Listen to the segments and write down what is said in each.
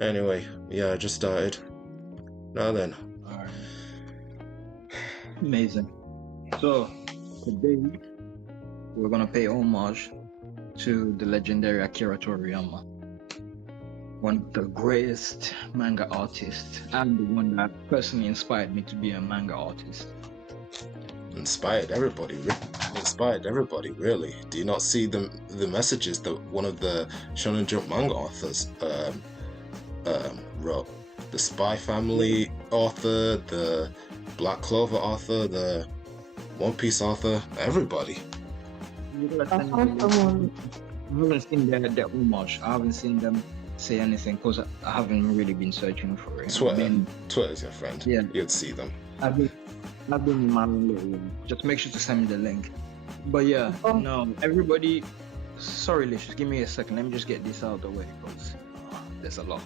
Anyway, yeah, I just started. Now then. Alright. Amazing. So today we're gonna pay homage to the legendary Akira Toriyama, one of the greatest manga artists, and the one that personally inspired me to be a manga artist. Inspired everybody. Inspired everybody, really. Do you not see the messages that one of the Shonen Jump manga authors wrote? The Spy Family author, the Black Clover author, the One Piece author, everybody. You gotta I send saw me the link. someone. I haven't seen their homage. I haven't seen them say anything because I haven't really been searching for it. Twitter's your friend. Yeah. You'd see them. I've been in my own little room. Just make sure to send me the link. But yeah, Oh. no, everybody. Sorry, Licious, give me a second. Let me just get this out of the way because there's a lot.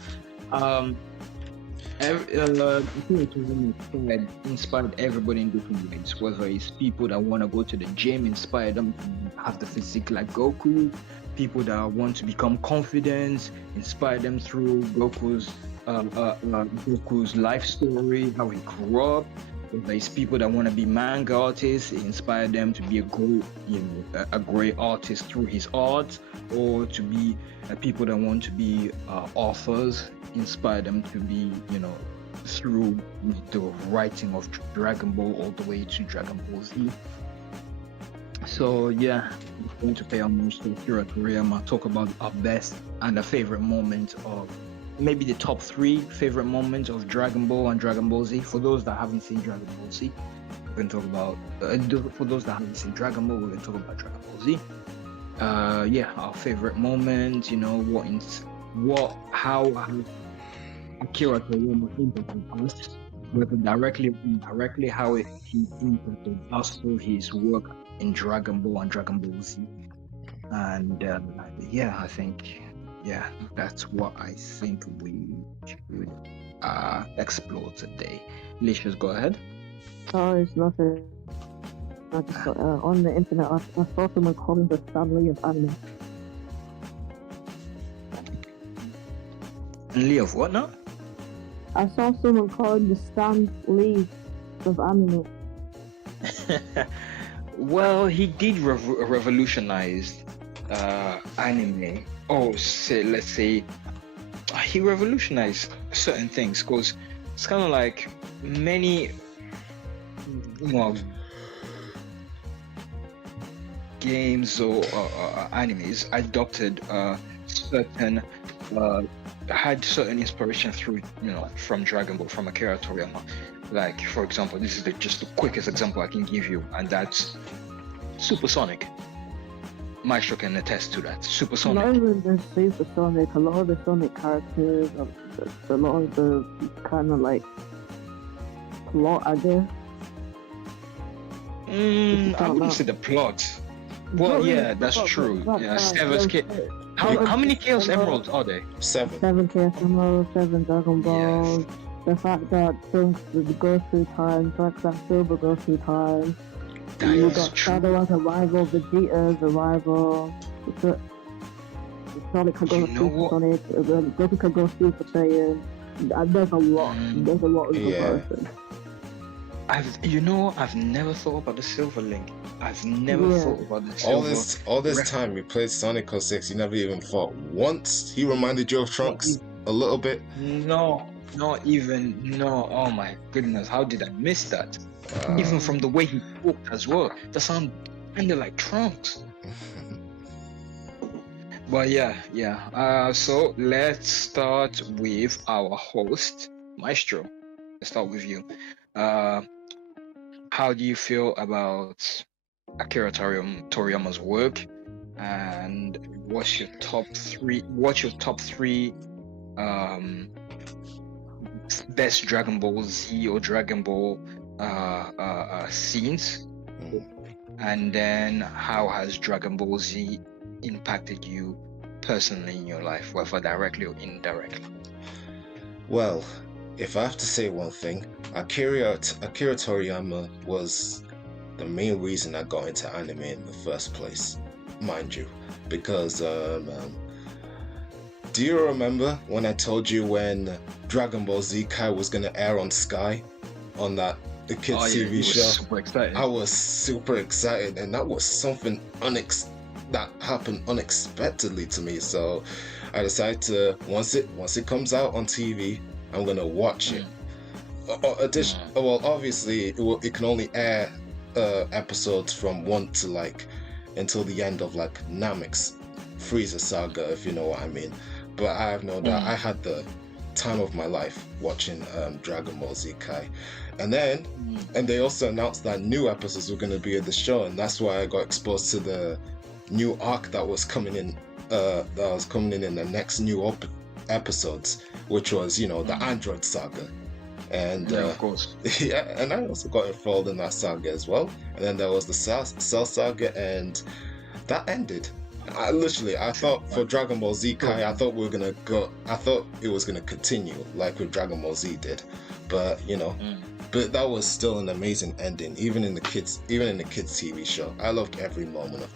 Inspired everybody in different ways. Whether it's people that want to go to the gym, inspire them to have the physique like Goku. People that want to become confident, inspire them through Goku's life story, how he grew up. Whether it's people that want to be manga artists, inspire them to be a great artist through his art, or to be people that want to be authors, inspire them to be, through the writing of Dragon Ball all the way to Dragon Ball Z. So yeah, I'm going to pay homage to Akira Toriyama, talk about our best and a favorite moment of maybe the top 3 favorite moments of Dragon Ball and Dragon Ball Z. For those that haven't seen Dragon Ball Z, we're going to talk about for those that haven't seen Dragon Ball, we're going to talk about Dragon Ball Z. Our favorite moment, how Akira Toriyama impacted us, whether directly or indirectly, how he impacted us through his work in Dragon Ball and Dragon Ball Z. And I think that's what I think we should explore today. Licious, go ahead. Oh, it's nothing. I just got on the internet. I saw someone calling the family of anime. Lee of what now? I saw someone calling the Stan Lee of anime. Well, he did revolutionize anime. Let's say he revolutionized certain things, because it's kind of like many games or animes adopted certain had certain inspiration through from Dragon Ball, from Akira Toriyama. Like, for example, this is just the quickest example I can give you, and that's Supersonic. Maestro can attest to that. Supersonic. Not even the Supersonic, a lot of the Sonic characters, a lot of the kind of like plot, I guess. I wouldn't say the plot. Well, yeah, that's true. Yeah, Seven's How many Chaos Emeralds are there? 7. 7 Chaos Emeralds, 7 Dragon Balls. Yes. The fact that things go through time, the fact that Silver goes through time. That You is got true. Shadow as a rival, Vegeta's a rival. Sonic can go You know Super what? Sonic, Goku can go Super Saiyan. There's a lot. There's a lot of comparison. I've never thought about the Silver Link. I've never Yeah. thought about the Silver. All this time you played Sonic 06, you never even thought once he reminded you of Trunks a little bit. No, not even. No, oh my goodness, how did I miss that? Even from the way he talked as well, that sound kind of like Trunks. But so let's start with our host, Maestro. Let's start with you. How do you feel about Akira Toriyama's work, and what's your top three best Dragon Ball Z or Dragon Ball scenes? And then how has Dragon Ball Z impacted you personally in your life, whether directly or indirectly? Well, if I have to say one thing, Akira Toriyama was the main reason I got into anime in the first place, mind you, because Do you remember when I told you when Dragon Ball Z Kai was gonna air on Sky, on the kids Oh yeah, TV he was show? super excited. I was super excited, and that was something that happened unexpectedly to me. So I decided to once it comes out on TV, I'm gonna watch it. Well, obviously it can only air episodes from 1 to like until the end of like Namek's Frieza saga, if you know what I mean. But I have no doubt I had the time of my life watching Dragon Ball Z Kai. And then and they also announced that new episodes were going to be at the show, and that's why I got exposed to the new arc that was coming in in the next new episodes, which was, you know, the Android saga. And Yeah, of course. yeah, and I also got enthralled in that saga as well. And then there was the Cell saga, and that ended. I thought for Dragon Ball Z Kai, I thought it was gonna continue like with Dragon Ball Z did, but you know, but that was still an amazing ending, even in the kids TV show. I loved every moment of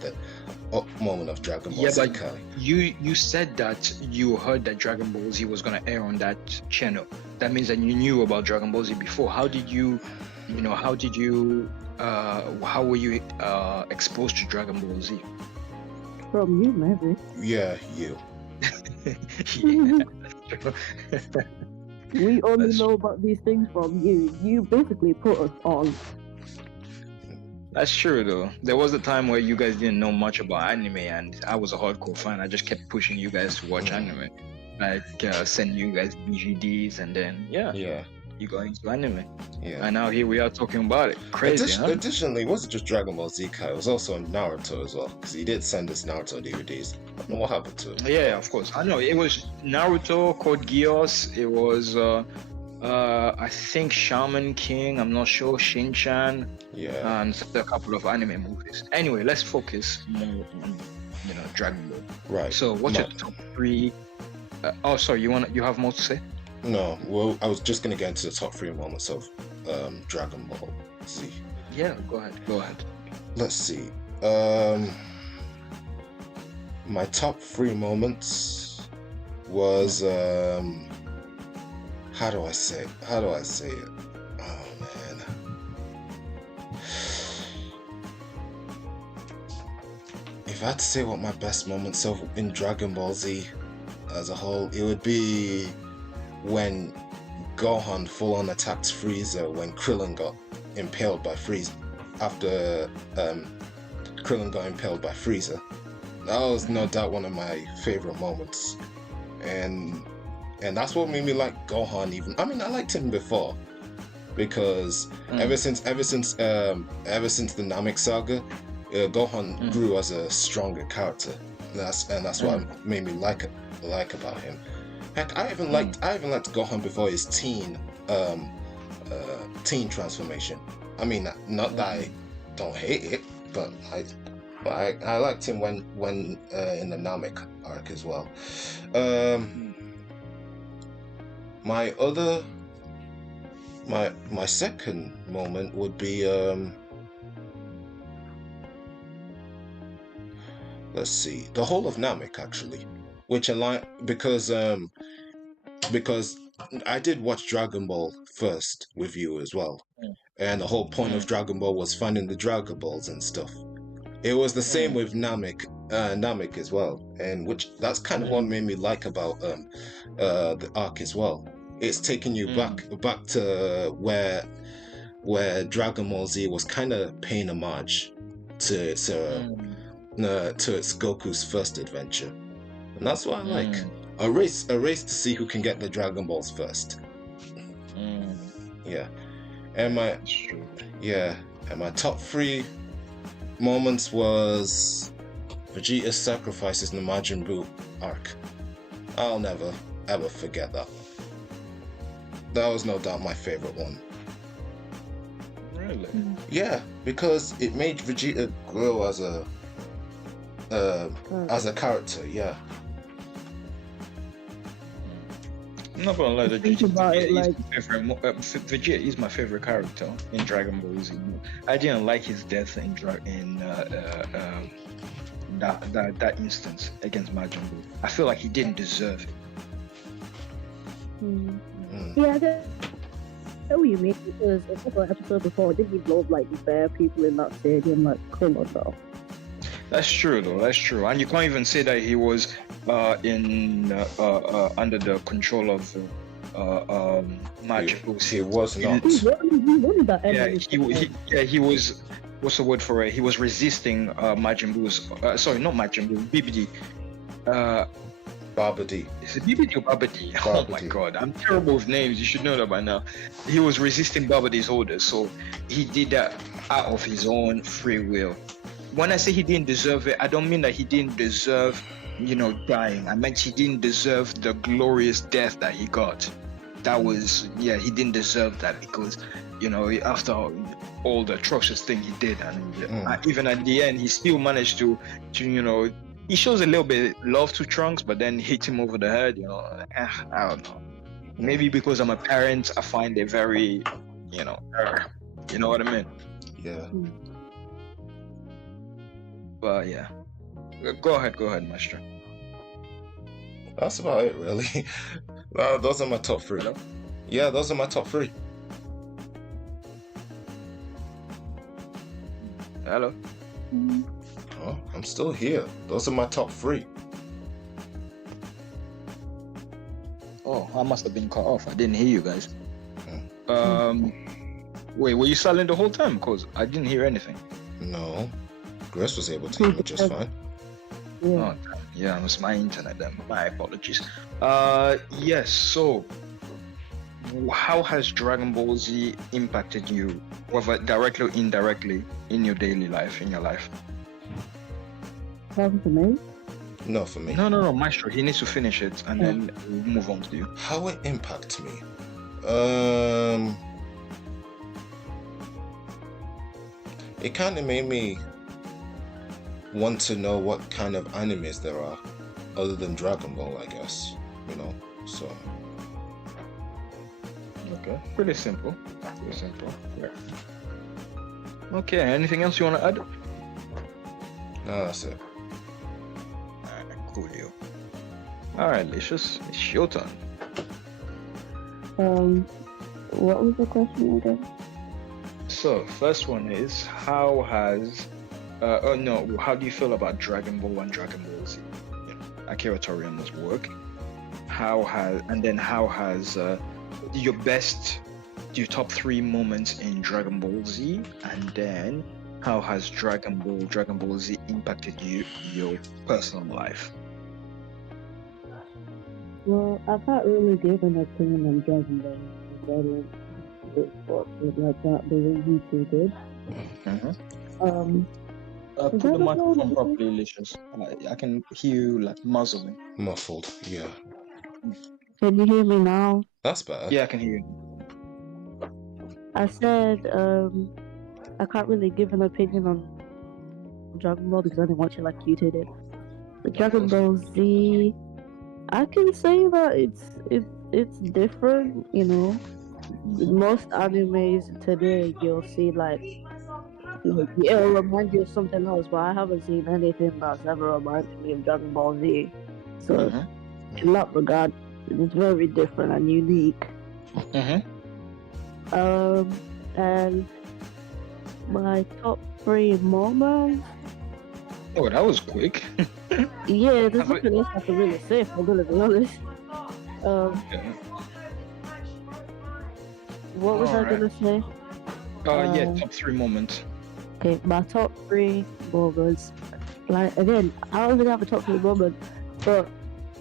Dragon Ball Yeah, Z but Kai. you said that you heard that Dragon Ball Z was gonna air on that channel. That means that you knew about Dragon Ball Z before. How were you exposed to Dragon Ball Z? From you, maybe. Yeah, you. Yeah. We only That's know about these things from you. You basically put us on. That's true though. There was a time where you guys didn't know much about anime, and I was a hardcore fan. I just kept pushing you guys to watch anime, like sending you guys DVDs, and then Yeah. you got into anime. Yeah. And now here we are talking about it. Crazy, huh? Additionally, it wasn't just Dragon Ball Z Kai, it was also Naruto as well, because he did send us Naruto DVDs. I don't know what happened to it. Yeah, of course. I know it was Naruto, Code Geass. It was I think Shaman King. I'm not sure. Shin-chan. Yeah. And a couple of anime movies. Anyway, let's focus more on Dragon Ball. Right. So, what's your top 3? Oh, sorry. You have more to say? No, well, I was just gonna get into the top 3 moments of Dragon Ball Z. Yeah, go ahead. Let's see. My top 3 moments was how do I say it? Oh man. If I had to say what my best moments in Dragon Ball Z as a whole, it would be when Gohan full-on attacked Frieza when Krillin got impaled by Frieza. After Krillin got impaled by Frieza. That was no doubt one of my favorite moments. And that's what made me like Gohan even. I mean, I liked him before. Because ever since the Namek saga, Gohan grew as a stronger character. And that's what made me like about him. Heck, I even liked Gohan before his teen transformation. I mean, not that I don't hate it, but I liked him when in the Namek arc as well. My second moment would be let's see, the whole of Namek actually, which because I did watch Dragon Ball first with you as well, and the whole point of Dragon Ball was finding the Dragon Balls and stuff. It was the same with Namek as well, and that's kind of what made me like about the arc as well. It's taking you back to where Dragon Ball Z was kind of paying homage to its Goku's first adventure, and that's what I like. A race to see who can get the Dragon Balls first. Yeah, and my top 3 moments was Vegeta's sacrifices in the Majin Buu arc. I'll never ever forget that. That was no doubt my favorite one. Really? Yeah, because it made Vegeta grow as a character. Yeah. I'm not gonna lie, Think about it, like Vegeta is my favorite character in Dragon Ball Z. I didn't like his death in that instance against Majin Buu. I feel like he didn't deserve it. Yeah, I get what you mean, because a couple of episodes before, didn't he blow up like bare people in that stadium? Like, come on, though. That's true, though. That's true, and you can't even say that he was under the control of Majin Buu. He was not. He wanted that He was. What's the word for it? He was resisting Majin Buu's. Sorry, not Majin Buu. BBD. Babidi. Is it BBD or Babidi? Oh my god, I'm terrible with names. You should know that by now. He was resisting Babidi's orders, so he did that out of his own free will. When I say he didn't deserve it, I don't mean that he didn't deserve, dying. I meant he didn't deserve the glorious death that he got. That was, he didn't deserve that because, after all the atrocious thing he did, and even at the end, he still managed to he shows a little bit love to Trunks, but then hit him over the head. I don't know. Maybe because I'm a parent, I find it very, you know what I mean? Yeah. But yeah, go ahead, Maestro. That's about it, really. Those are my top three. Hello? Yeah, those are my top three. Hello. Oh, I'm still here. Those are my top three. Oh, I must have been cut off. I didn't hear you guys. Wait, were you silent the whole time? Because I didn't hear anything. No. Grace was able to hear me just fine. Yeah. Oh, yeah, it was my internet then. My apologies. Yes, so how has Dragon Ball Z impacted you, whether directly or indirectly, in your daily life, in your life? For me? No, for me. No, Maestro, he needs to finish it and then we'll move on to you. How it impacts me? It kind of made me want to know what kind of animes there are other than Dragon Ball, I guess. So. Okay, pretty simple. Yeah. Okay, anything else you want to add? No, that's it. Alright, cool, you. Alright, Licious, it's your turn. What was the question again? So, first one is, how do you feel about Dragon Ball and Dragon Ball Z? Akira Toriyama's work. How has your top 3 moments in Dragon Ball Z, and then how has Dragon Ball Z impacted your personal life? Well, I can't really give an opinion on Dragon Ball. I don't watch it like that the way you two did. Put the microphone properly, Licious. I can hear you like muzzling. Muffled, yeah. Can you hear me now? That's better. Yeah, I can hear you. I said, I can't really give an opinion on Dragon Ball because I didn't watch it like you two did. But Dragon Ball Z, I can say that it's different, Most animes today, you'll see it'll remind you of something else, but I haven't seen anything that's ever reminded me of Dragon Ball Z. So, in that regard, it's very different and unique. And my top 3 moments. Oh, that was quick. Yeah, there's nothing else I can really say, if I'm gonna be honest. What was I gonna say? Top 3 moments. Okay, my top 3 moments. Again, I don't really have a top 3 moment, but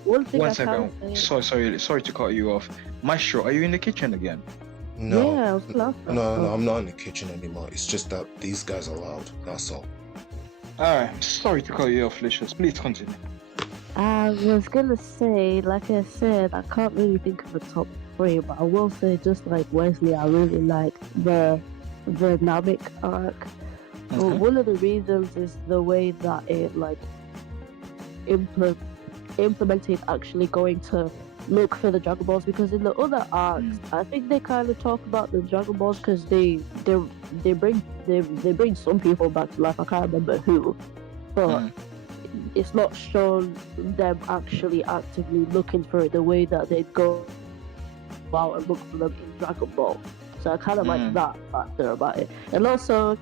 one thing One I second. can say. Sorry to cut you off. Maestro, are you in the kitchen again? No. Yeah, I was laughing. No, I'm not in the kitchen anymore. It's just that these guys are loud. That's all. Alright, sorry to cut you off, Licious. Please continue. I was gonna say, like I said, I can't really think of a top 3, but I will say, just like Wesley, I really like the Namek arc. Well, one of the reasons is the way that it implemented actually going to look for the Dragon Balls, because in the other arcs, I think they kind of talk about the Dragon Balls because they bring some people back to life. I can't remember who, but it's not shown them actually actively looking for it the way that they'd go out and look for them in Dragon Ball. So I kind of like that factor about it. And also,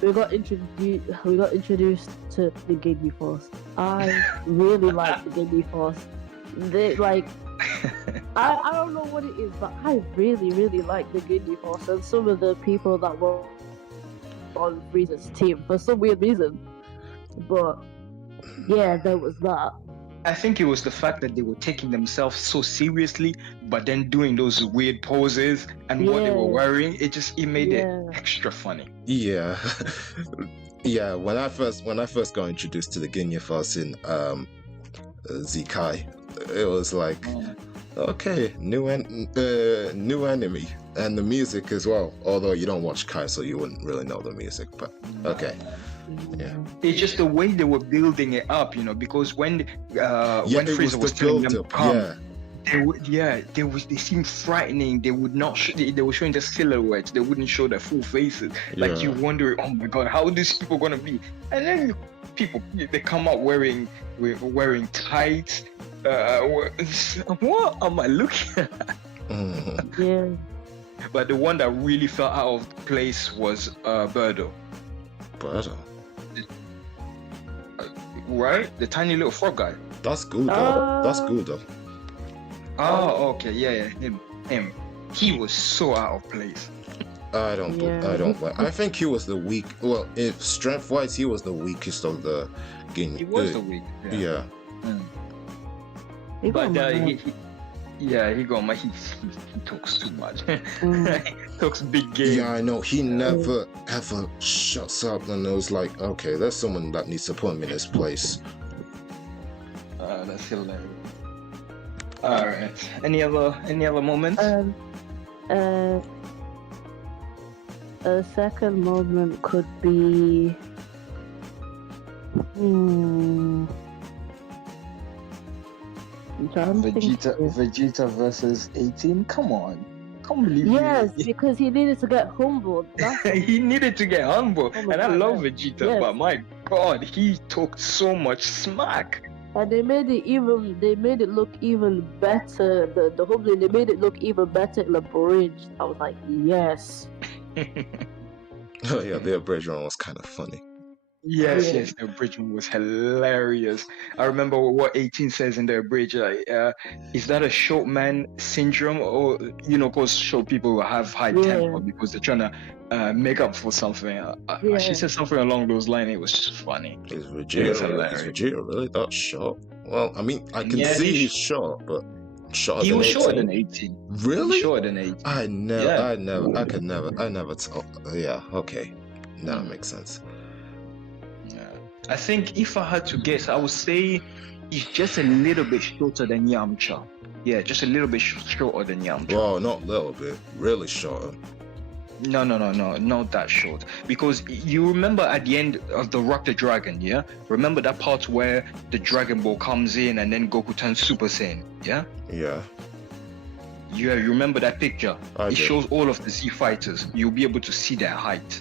we got introduced to the Ginyu Force. I really like the Ginyu Force. They like. I don't know what it is, but I really, really like the Ginyu Force and some of the people that were on Frieza's team for some weird reason. But yeah, there was that. I think it was the fact that they were taking themselves so seriously, but then doing those weird poses and what they were wearing, it made it extra funny. Yeah. Yeah, when I first got introduced to the Ginyu Force in Zikai, it was like, okay, new enemy, and the music as well. Although you don't watch Kai, so you wouldn't really know the music, but okay. Yeah, it's just the way they were building it up, because when Frieza was telling them to come, they seemed frightening. They would not. They were showing the silhouettes. They wouldn't show their full faces. Like you wonder, oh my god, how are these people gonna be? And then they come out wearing tights. What am I looking at? Yeah. But the one that really felt out of place was Birdo. Birdo? Right? The tiny little frog guy. That's good though. That's good though. Oh, okay, yeah, him. He was so out of place. I don't like. I think he was the weak. Well, if strength-wise, he was the weakest of the Ginyu. He was the weak. Yeah. But he talks too much. He talks big game. Yeah, I know. He never ever shuts up, and it was like, okay, there's someone that needs to put him in his place. That's hilarious. All right. Any other moments? A second moment could be. Vegeta versus 18. Come on, can't believe because he needed to get humbled. He needed to get humbled, and I love Vegeta, but my God, he talked so much smack. And they made it look even better. The humbling, they made it look even better in the bridge. I was like, yes. Oh yeah, the abridged one was kind of funny. Yes, the abridgment was hilarious. I remember what 18 says in the abridged, like, is that a short man syndrome, or because short people have high temper because they're trying to make up for something. She said something along those lines. It was just funny. Is Vegeta really that short? Well, I mean, I can see he's short, but he was shorter than 18. Really? Shorter than 18. I never tell. Yeah, okay, now it makes sense. I think if I had to guess, I would say he's just a little bit shorter than Yamcha. Yeah, just a little bit shorter than Yamcha. Well, not a little bit, really shorter. No, not that short. Because you remember at the end of the Rock the Dragon, yeah? Remember that part where the Dragon Ball comes in and then Goku turns Super Saiyan, yeah? Yeah. Yeah, you remember that picture? It shows all of the Z fighters. You'll be able to see their height.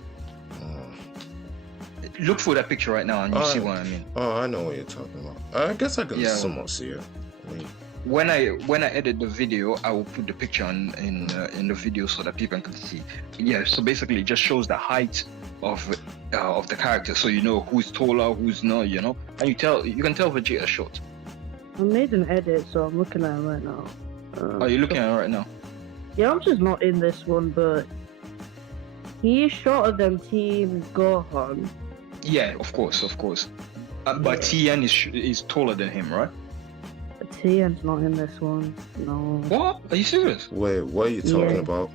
Look for that picture right now and you see what I mean. Oh, I know what you're talking about. I guess I can somewhat see it. I mean, when I edit the video, I will put the picture in the video so that people can see. Yeah, so basically it just shows the height of the character, so you know who's taller, who's not, and you can tell Vegeta short. I made an edit, so I'm looking at it right now. Are you looking at it right now? Yeah, I'm just not in this one, but he's shorter than Team Gohan. Yeah, of course. But Tien is taller than him, right? Tien's not in this one. No. What? Are you serious? Wait, what are you talking about?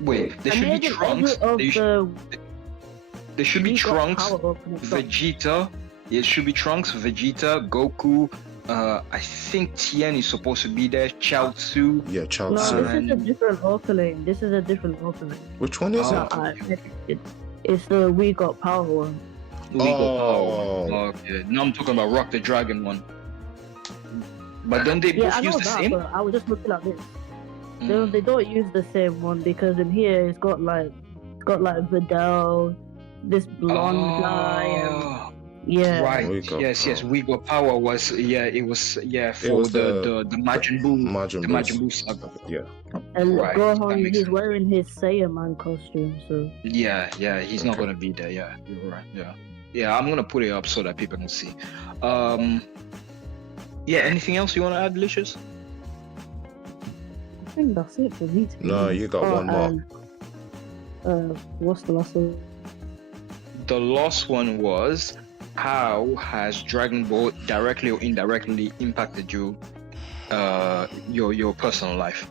Wait, there should be Trunks. There should be Trunks, Vegeta. It should be Trunks, Vegeta, Goku. I think Tien is supposed to be there. Chaozu. Yeah, Chaozu. No, this is a different opening. Which one is it? It's the We Got Power one. Okay. Now I'm talking about Rock the Dragon one. But don't they Yeah, both I use know the that, same? but I was just looking at this. Mm. They don't use the same one because in here it's got like Vidal, this blonde guy, and Oh, yeah. right. We got Yes. power. We got power was it was It for was the Majin Buu, Majin the Buu. Majin Buu saga. Yeah. And Right, that Gohan, makes he's sense. wearing his Saiyaman costume, so Yeah, he's not Okay. gonna be there. Yeah, you're right. Yeah. I'm gonna put it up so that people can see. Yeah. Anything else you want to add, Licious? I think that's it for me. To be No, honest. you got one more. And, what's the last one? The last one was how has Dragon Ball directly or indirectly impacted you, your personal life?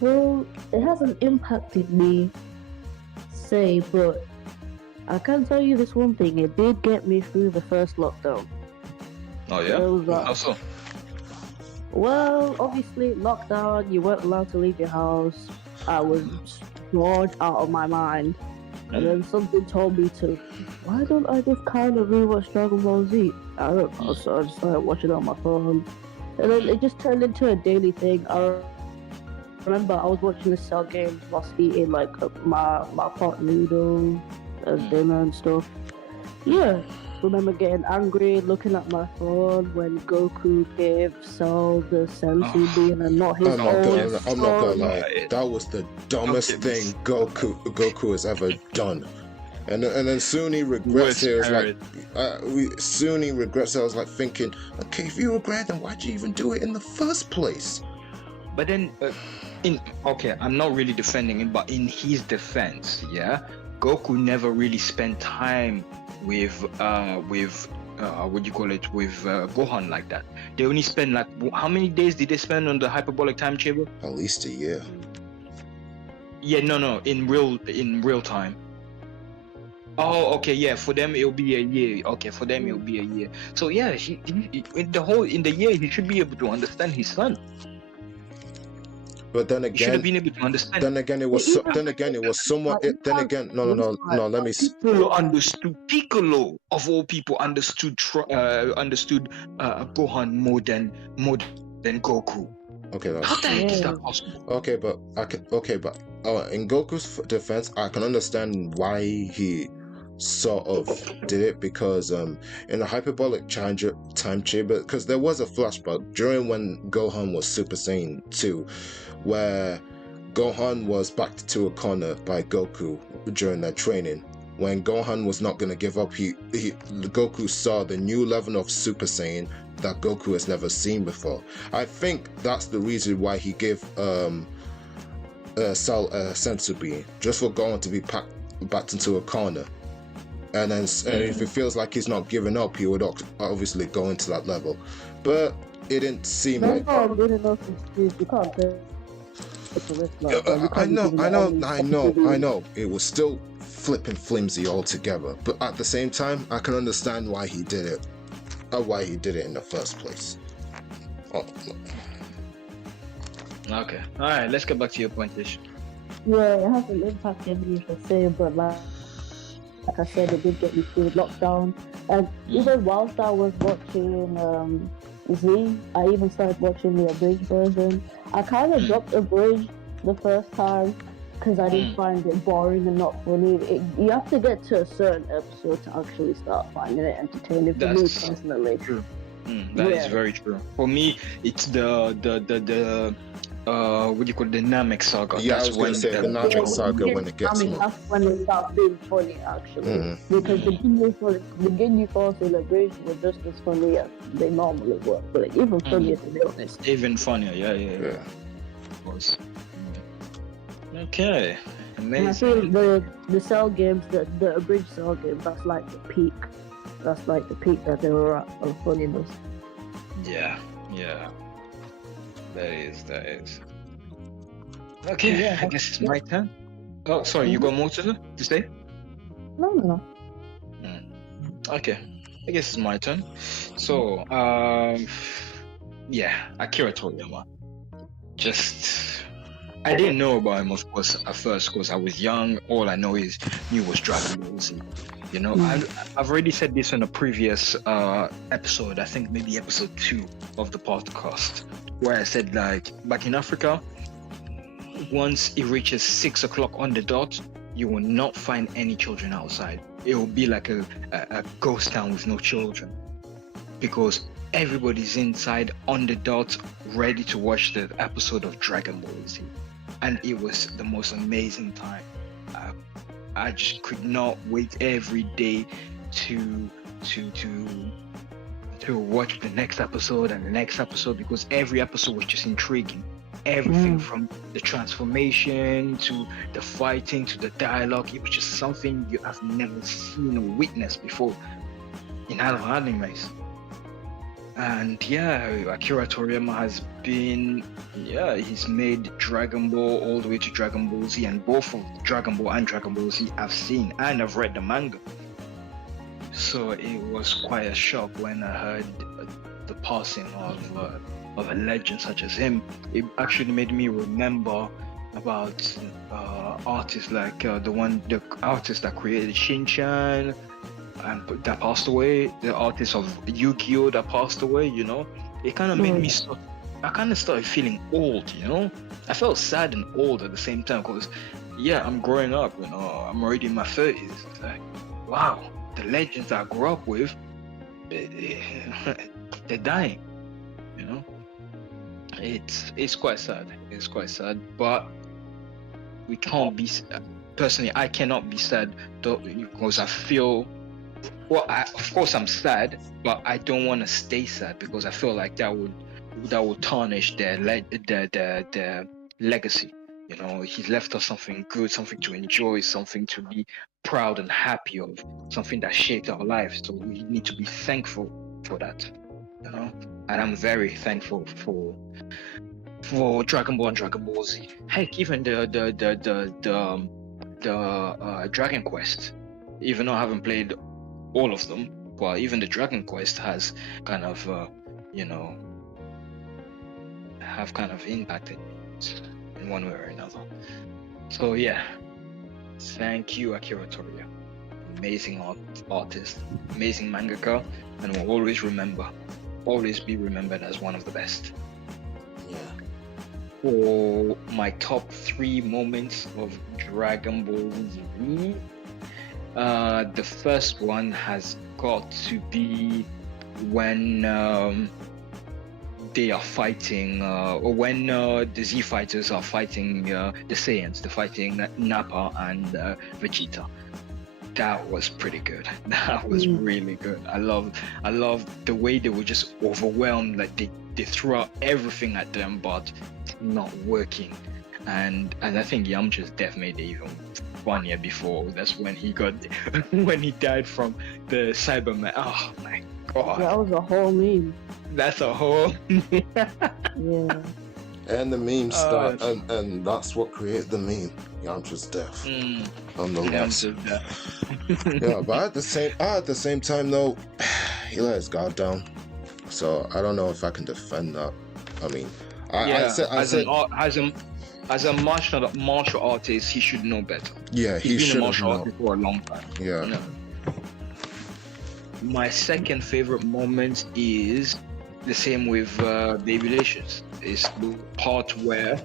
Well, it hasn't impacted me, but I can tell you this one thing: it did get me through the first lockdown. Oh yeah. It was like, How so? well, obviously, lockdown, you weren't allowed to leave your house. I was bored out of my mind. And then something told me to, why don't I just kind of rewatch Dragon Ball Z? I don't know, so I just started watching it on my phone. And then it just turned into a daily thing. I remember I was watching the Cell games whilst eating like my pot noodle and dinner and stuff. Yeah. Remember getting angry, looking at my phone when Goku gave Cell the sensu being and not his I'm not own. gonna lie. That was the dumbest thing Goku has ever done. And then soon he regrets it. It was like, soon he regrets it. I was like thinking, okay, if you regret, then why'd you even do it in the first place? But then, I'm not really defending him, but in his defense, Goku never really spent time with what do you call it, with Gohan like that. They only spend like, how many days did they spend on the hyperbolic time chamber? At least a year. Yeah, no, in real time. Oh, okay, yeah. For them it'll be a year. Okay, for them it'll be a year. So yeah, he in the year he should be able to understand his son. But then He should have again, been able to understand. then again, it was somewhat. No. Let me. Piccolo understood. Piccolo of all people understood Gohan more than Goku. Okay, How the heck is Yeah. that possible? Okay, but in Goku's defense, I can understand why he sort of did it, because in the hyperbolic time chamber, because there was a flashback during when Gohan was Super Saiyan 2, where Gohan was backed to a corner by Goku during their training. When Gohan was not going to give up, Goku saw the new level of Super Saiyan that Goku has never seen before. I think that's the reason why he gave Cell sensu bean, just for Gohan to be backed into a corner. And then if it feels like he's not giving up, he would obviously go into that level. But it didn't seem like... That's not good enough excuse. You can't play. I know. It was still flipping flimsy altogether. But at the same time, I can understand why he did it. Why he did it in the first place. Oh. Okay. Alright, let's get back to your point, Ish. Yeah, it hasn't impacted me per se, but like I said, it did get me through lockdown. And even whilst I was watching Z, I even started watching the abridged version. I kind of dropped abridged the first time because I didn't find it boring and not funny. You have to get to a certain episode to actually start finding it entertaining for me personally. True. That is very true. For me, it's the what do you call it, the Namek saga. Yeah, that's I was going to say the Namek saga when it gets more. That's when it starts being funny, actually. Because the Ginyu Force and the Bridge were just as funny as they normally were. But like, even funnier, to be honest. Even funnier, yeah. Of course. Okay. Amazing. And I feel the Cell games, the abridged Cell games, that's like the peak. That's like the peak that they were at of funniness. Yeah. That is. Okay, I guess it's my turn. Oh, sorry, you got more to say? No. Okay, I guess it's my turn. So, Akira Toriyama. I didn't know about him, of course, at first, because I was young. All I knew was Dragon Ball Z. You know, I've already said this in a previous episode, I think maybe episode 2 of the podcast, where I said, like, back in Africa, once it reaches 6 o'clock on the dot, you will not find any children outside. It will be like a ghost town with no children, because everybody's inside on the dot, ready to watch the episode of Dragon Ball Z. And it was the most amazing time. I just could not wait every day to watch the next episode and the next episode, because every episode was just intriguing. Everything from the transformation to the fighting to the dialogue, it was just something you have never seen or witnessed before in other animes. And Akira Toriyama has been, he's made Dragon Ball all the way to Dragon Ball Z, and both of Dragon Ball and Dragon Ball Z I've seen, and I've read the manga. So it was quite a shock when I heard the passing of a legend such as him. It actually made me remember about artists like the artist that created Shin-chan, and that passed away, the artist of Yu-Gi-Oh that passed away. You know, it kind of made me I kind of started feeling old. You know, I felt sad and old at the same time, because I'm growing up. You know, I'm already in my 30s. It's like, wow, the legends that I grew up with, they're dying. You know, it's quite sad. It's quite sad, but we can't be. Personally, I cannot be sad though, because I feel. Well, of course I'm sad, but I don't want to stay sad, because I feel like that would tarnish their legacy. You know, he's left us something good, something to enjoy, something to be proud and happy of, something that shaped our lives. So we need to be thankful for that. You know, and I'm very thankful for Dragon Ball and Dragon Ball Z. Heck, even the Dragon Quest. Even though I haven't played all of them, but even the Dragon Quest has kind of, have kind of impacted me in one way or another. So thank you, Akira Toriyama. Amazing artist, amazing mangaka, and will always be remembered as one of the best. Yeah. For my top 3 moments of Dragon Ball Z, the first one has got to be when they are fighting, or when the Z fighters are fighting the Saiyans. They're fighting Nappa and Vegeta. That was pretty good. That was really good. I love the way they were just overwhelmed. Like they threw out everything at them, but not working. And I think Yamcha's death made it even funnier. Before that's when he died from the Cyberman. Oh my god, that was a whole meme. That's a whole yeah. And the meme start, and that's what created the meme. Yamcha's death. Yamcha's death. Yeah, but at the same time though, he let his guard down. So I don't know if I can defend that. I mean, as a martial artist, he should know better. Yeah, he's been a martial artist for a long time. Yeah. You know? My second favorite moment is the same with Babylicious. It's the part where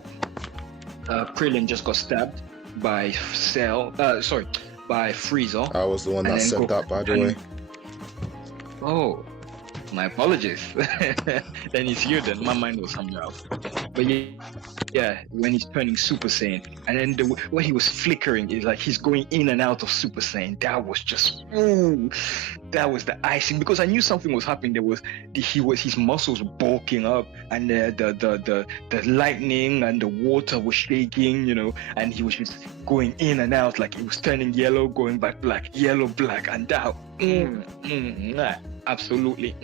Krillin just got stabbed by Frieza. I was the one that said that, by the way. Oh, my apologies. Then it's you then. My mind was somewhere else. But when he's turning Super Saiyan, and then when he was flickering, it's like he's going in and out of Super Saiyan. That was just, that was the icing, because I knew something was happening. His muscles were bulking up, and the lightning and the water was shaking, you know, and he was just going in and out, like it was turning yellow, going back black, yellow, black, and that, absolutely,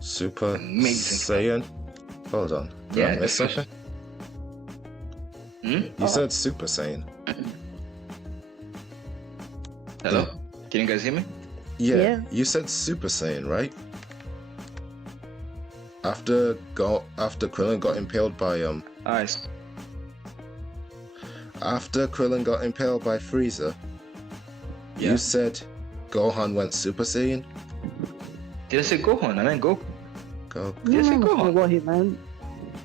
Super amazing. Saiyan. Hold on. Yeah, a second. You said Super Saiyan. Hello? Can you guys hear me? Yeah. You said Super Saiyan, right? After Krillin got impaled by Ice. After Krillin got impaled by Frieza, you said Gohan went Super Saiyan. Did I say Gohan? I meant Goku. Go. Did I say I Gohan? what he meant.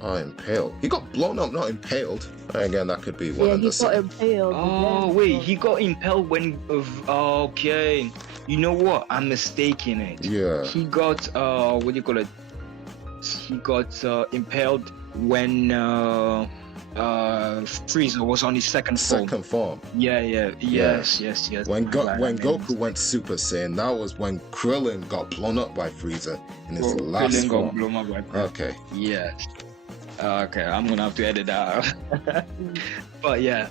Oh, impaled. He got blown up, not impaled. Again, that could be one Yeah, of he the got same. impaled. Oh wait, he got impaled when. Okay, you know what? I'm mistaking it. Yeah. He got what do you call it? He got impaled when Frieza was on his second form. Second form. Yeah. Yes. When Right, Goku went Super Saiyan, that was when Krillin got blown up by Frieza in his last Krillin got form. blown up by Frieza. Okay. Yes. Okay, I'm gonna have to edit that out. But yeah,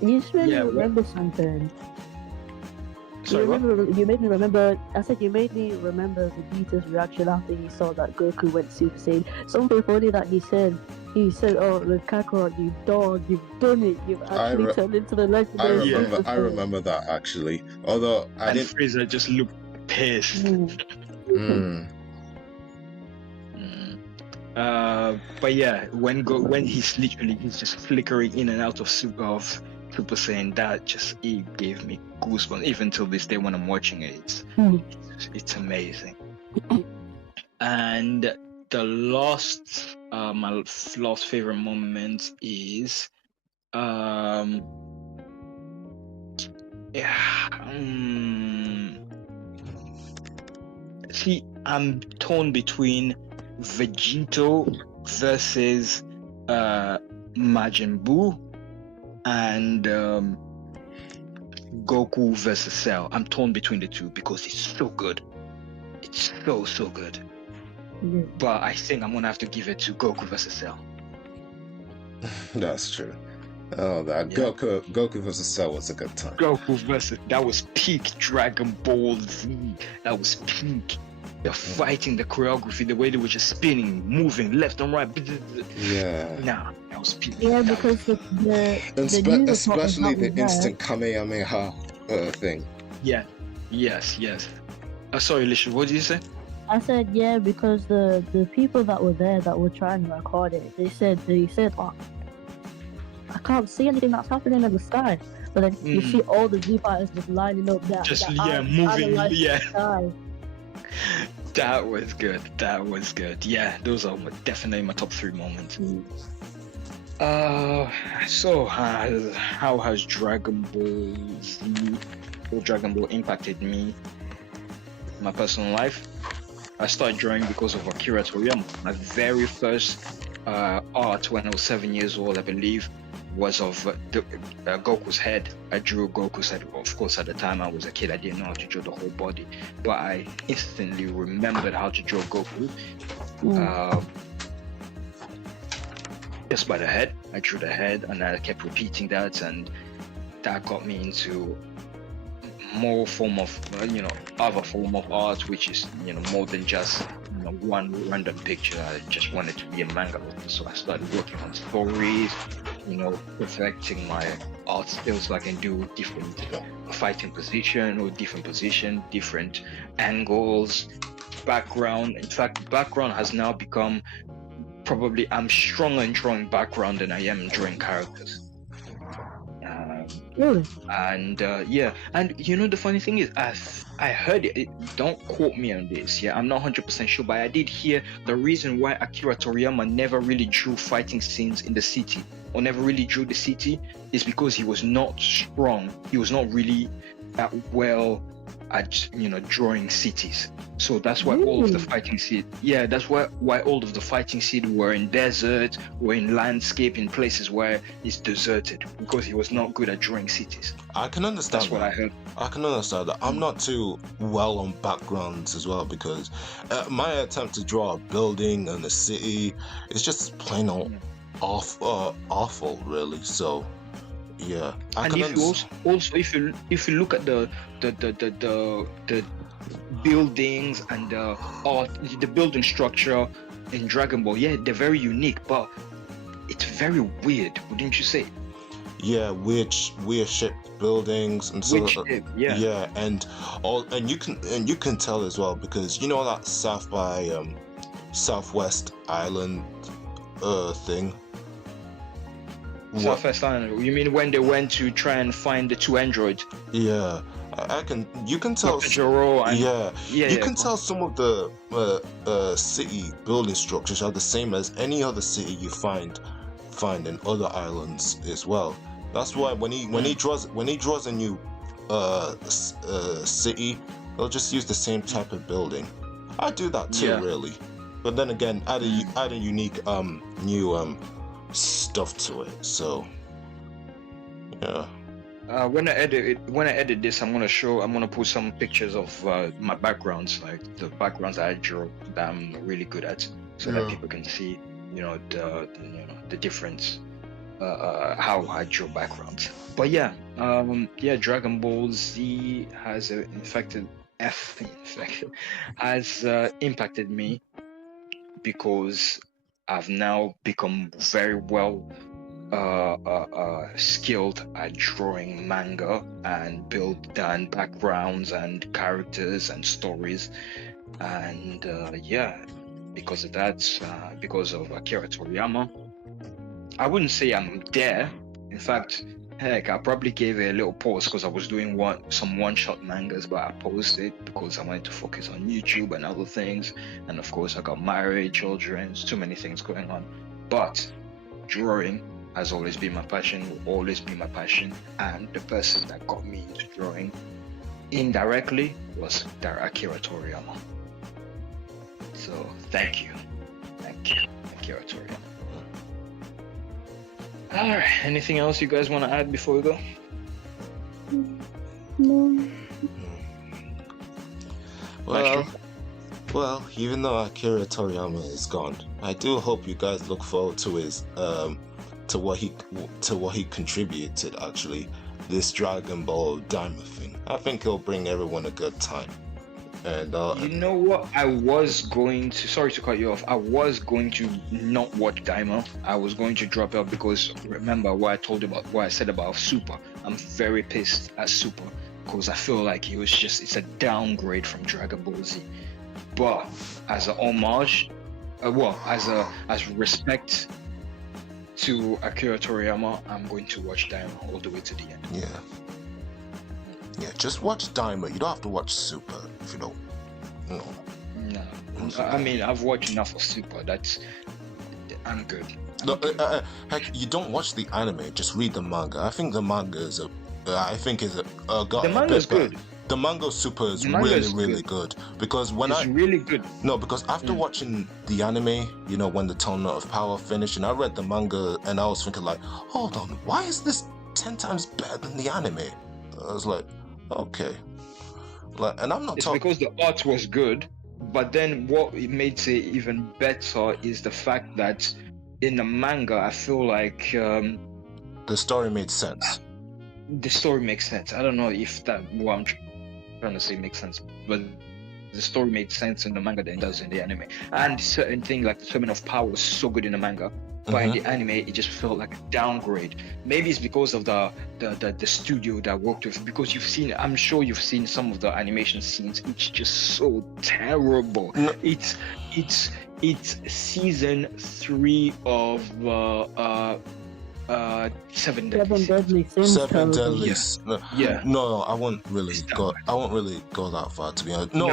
You just made me Yeah, remember something. sorry, what? You made me remember. I said you made me remember Vegeta's reaction after he saw that Goku went Super Saiyan. Something funny that he said, "Oh, the Kakarot, you dog, you've done it. You've actually turned into the legendary." I remember that actually. Although I And didn't. Frieza just looked pissed. But yeah, when he's just flickering in and out of Super Saiyan, that just gave me goosebumps. Even till this day when I'm watching it, it's amazing. And the last, my last favorite moment is, see, I'm torn between Vegito versus Majin Buu and Goku versus Cell. I'm torn between the two because it's so good. It's so good. Yeah. But I think I'm gonna have to give it to Goku versus Cell. That's true. Oh, that Yeah. Goku versus Cell was a good time. Goku versus, that was peak Dragon Ball Z. That was peak. The fighting, the choreography, the way they were just spinning, moving left and right. Yeah. Nah, that was peak. Yeah, because the Especially the instant Kamehameha thing. Yeah. Yes. Sorry, Lisha, what did you say? I said yeah because the people that were there that were trying to record it, they said, oh, I can't see anything that's happening in the sky. But then you see all the Z fighters just lining up there. Moving. Yeah. Sky. That was good. Yeah, those are definitely my top 3 moments. So how has Dragon Ball Z or Dragon Ball impacted me, my personal life? I started drawing because of Akira Toriyama. My very first art when I was 7 years old, I believe, was of Goku's head. I drew Goku's head. Of course, at the time I was a kid, I didn't know how to draw the whole body, but I instantly remembered how to draw Goku. Just by the head. I drew the head, and I kept repeating that, and that got me into more form of, other form of art, which is, more than just one random picture. I just wanted to be a manga author, so I started working on stories, perfecting my art skills so I can do different fighting position or different angles, background. In fact, background has now become probably, I'm stronger in drawing background than I am in drawing characters. Really? And and the funny thing is, I heard it, don't quote me on this, I'm not 100% sure, but I did hear the reason why Akira Toriyama never really drew fighting scenes in the city, or never really drew the city, is because he was not strong. He was not really that well at drawing cities. So that's why all of the fighting scene, that's why all of the fighting scene were in desert, were in landscape, in places where it's deserted, because he was not good at drawing cities. I can understand That's what I heard. I can understand that. I'm not too well on backgrounds as well, because my attempt to draw a building and a city is just plain old awful, really. So yeah, And if you also if you look at the buildings and the art, the building structure in Dragon Ball, they're very unique, but it's very weird, wouldn't you say? Yeah, weird shaped buildings and so and you can tell as well, because that South by Southwest Island thing. What? Southwest Island. You mean when they went to try and find the two androids? Yeah, I can. You can tell. Dr. Joro and Yeah, yeah, you yeah, can go on. tell some of the city building structures are the same as any other city you find in other islands as well. That's why when he draws a new city, he'll just use the same type of building. I do that too, Yeah. really. But then again, add a unique new stuff to it. So yeah. When I edit this, I'm gonna put some pictures of my backgrounds, like the backgrounds I drew that I'm really good at, so that Yeah. people can see, the difference, how I draw backgrounds. But yeah, Dragon Ball Z has has impacted me because I've now become very well skilled at drawing manga and backgrounds and characters and stories, and because of that, because of Akira Toriyama, I wouldn't say I'm there. In fact, heck, I probably gave it a little pause because I was doing some one-shot mangas, but I paused it because I wanted to focus on YouTube and other things, and of course I got married, children, too many things going on. But drawing has always been my passion, will always be my passion, and the person that got me into drawing indirectly was Akira Toriyama. So thank you, Akira Toriyama. All right, anything else you guys want to add before we go? No. Well, even though Akira Toriyama is gone, I do hope you guys look forward to his to what he contributed. Actually, this Dragon Ball Daima thing, I think it'll bring everyone a good time. And you know what? I was going to. Sorry to cut you off. I was going to not watch Daima. I was going to drop out because remember what I said about Super. I'm very pissed at Super because I feel like it's a downgrade from Dragon Ball Z. But as a homage, as respect to Akira Toriyama, I'm going to watch Daima all the way to the end. Yeah, just watch Daima. You don't have to watch Super if you don't. No. I mean, I've watched enough of Super. I'm good. Heck, you don't watch the anime. Just read the manga. I think the manga is the manga is good. The manga Super is really good because really good. No, because after watching the anime, when the Tournament of Power finished, and I read the manga, and I was thinking like, hold on, why is this 10 times better than the anime? I was like, okay. And I'm not talking because the art was good, but then what it made it even better is the fact that in the manga, I feel like the story made sense. The story makes sense. I don't know if what I'm trying to say makes sense, but the story made sense in the manga than it does in the anime. And certain things like the Tournament of Power was so good in the manga, but in the anime it just felt like a downgrade. Maybe it's because of the studio that worked with, because I'm sure you've seen some of the animation scenes. It's just so terrible. No. It's season 3 of 7 Deadly Sins. Seven Deadly. Yeah. No, I won't really go that far, to be honest. No.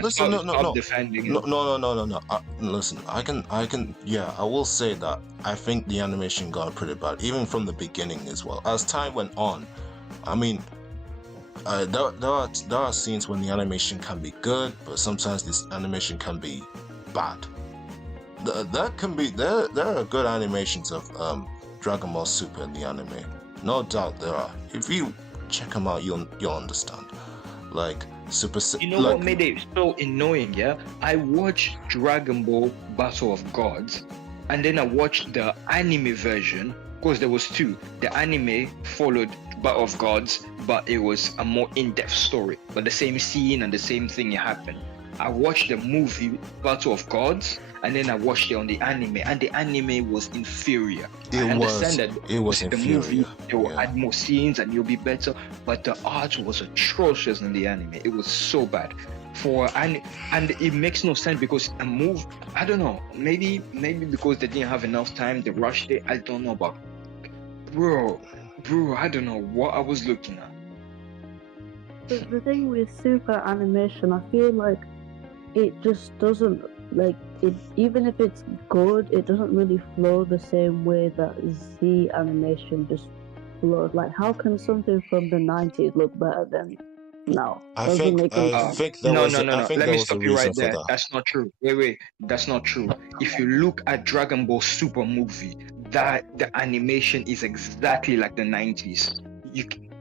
Listen, no. Defending No. Listen, I can. Yeah, I will say that I think the animation got pretty bad, even from the beginning as well. As time went on, I mean, there are scenes when the animation can be good, but sometimes this animation can be bad. There are good animations of Dragon Ball Super in the anime. No doubt there are. If you check them out, you'll understand. Like Super. What made it so annoying? Yeah, I watched Dragon Ball Battle of Gods, and then I watched the anime version because there was 2. The anime followed Battle of Gods, but it was a more in-depth story, but the same scene and the same thing happened. I watched the movie Battle of Gods, and then I watched it on the anime, and the anime was inferior. It was inferior. The movie, they will add more scenes and it'll be better, but the art was atrocious in the anime. It was so bad. And it makes no sense because a move, I don't know, maybe because they didn't have enough time, they rushed it, I don't know, but bro, I don't know what I was looking at. The thing with super animation, I feel like it just doesn't like it. Even if it's good, it doesn't really flow the same way that Z animation just flows. Like, how can something from the '90s look better than now? I Doesn't think make I any sense. think there No, was no, a, no, I no. think Let there me was a stop you reason right for there. that. That's not true. Wait, that's not true. If you look at Dragon Ball Super movie, that the animation is exactly like the 90s.